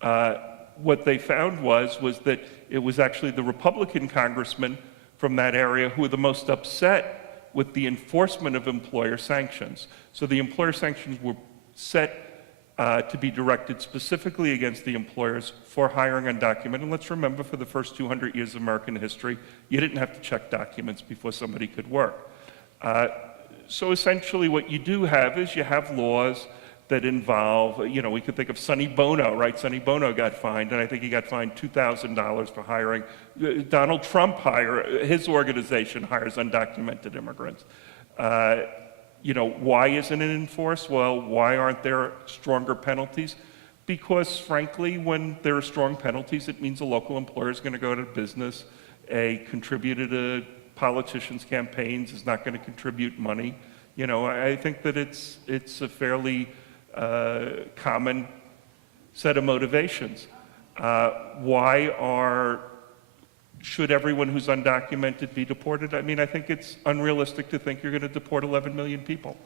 What they found was that it was actually the Republican congressmen from that area who were the most upset with the enforcement of employer sanctions. So the employer sanctions were set to be directed specifically against the employers for hiring undocumented. And let's remember, for the first 200 years of American history, you didn't have to check documents before somebody could work. So essentially what you do have is you have laws that involve, you know, we could think of Sonny Bono, right? Sonny Bono got fined, and I think he got fined $2,000 for hiring. Donald Trump, his organization hires undocumented immigrants. You know, why isn't it enforced? Well, why aren't there stronger penalties? Because frankly, when there are strong penalties, it means a local employer is going to go out of business. A contributor to politicians' campaigns is not going to contribute money. You know, I think that it's a fairly common set of motivations. Should everyone who's undocumented be deported? I mean, I think it's unrealistic to think you're going to deport 11 million people.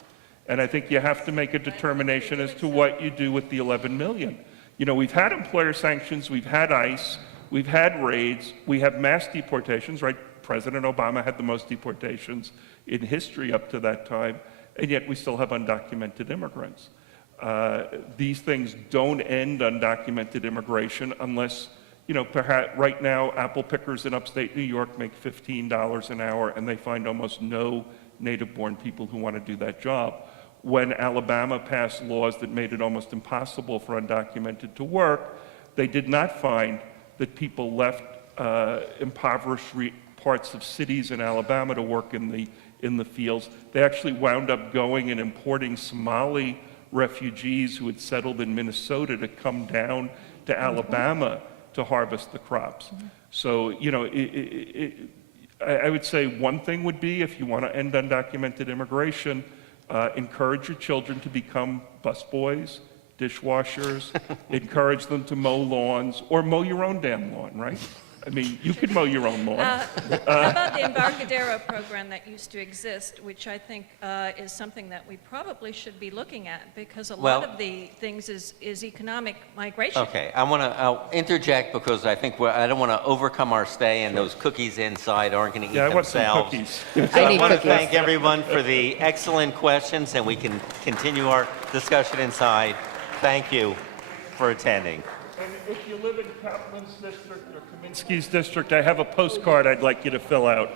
And I think you have to make a determination as to what you do with the 11 million. You know, we've had employer sanctions, we've had ICE, we've had raids, we have mass deportations, right? President Obama had the most deportations in history up to that time, and yet we still have undocumented immigrants. These things don't end undocumented immigration unless, you know, perhaps right now apple pickers in upstate New York make $15 an hour, and they find almost no native-born people who want to do that job. When Alabama passed laws that made it almost impossible for undocumented to work, they did not find that people left impoverished parts of cities in Alabama to work in the fields. They actually wound up going and importing Somali refugees who had settled in Minnesota to come down to Alabama to harvest the crops. So, you know, I would say one thing would be, if you want to end undocumented immigration, encourage your children to become busboys, dishwashers, encourage them to mow lawns, or mow your own damn lawn, right? I mean, you could mow your own lawn. How about the Embarcadero program that used to exist, which I think is something that we probably should be looking at, because a lot of the things is economic migration. Okay, I'll interject because I think I don't want to overcome our stay, and those cookies inside aren't going to eat themselves. I want some cookies. So I want to thank everyone for the excellent questions, and we can continue our discussion inside. Thank you for attending. if you live in Kaplan's district or Kaminsky's district, I have a postcard I'd like you to fill out.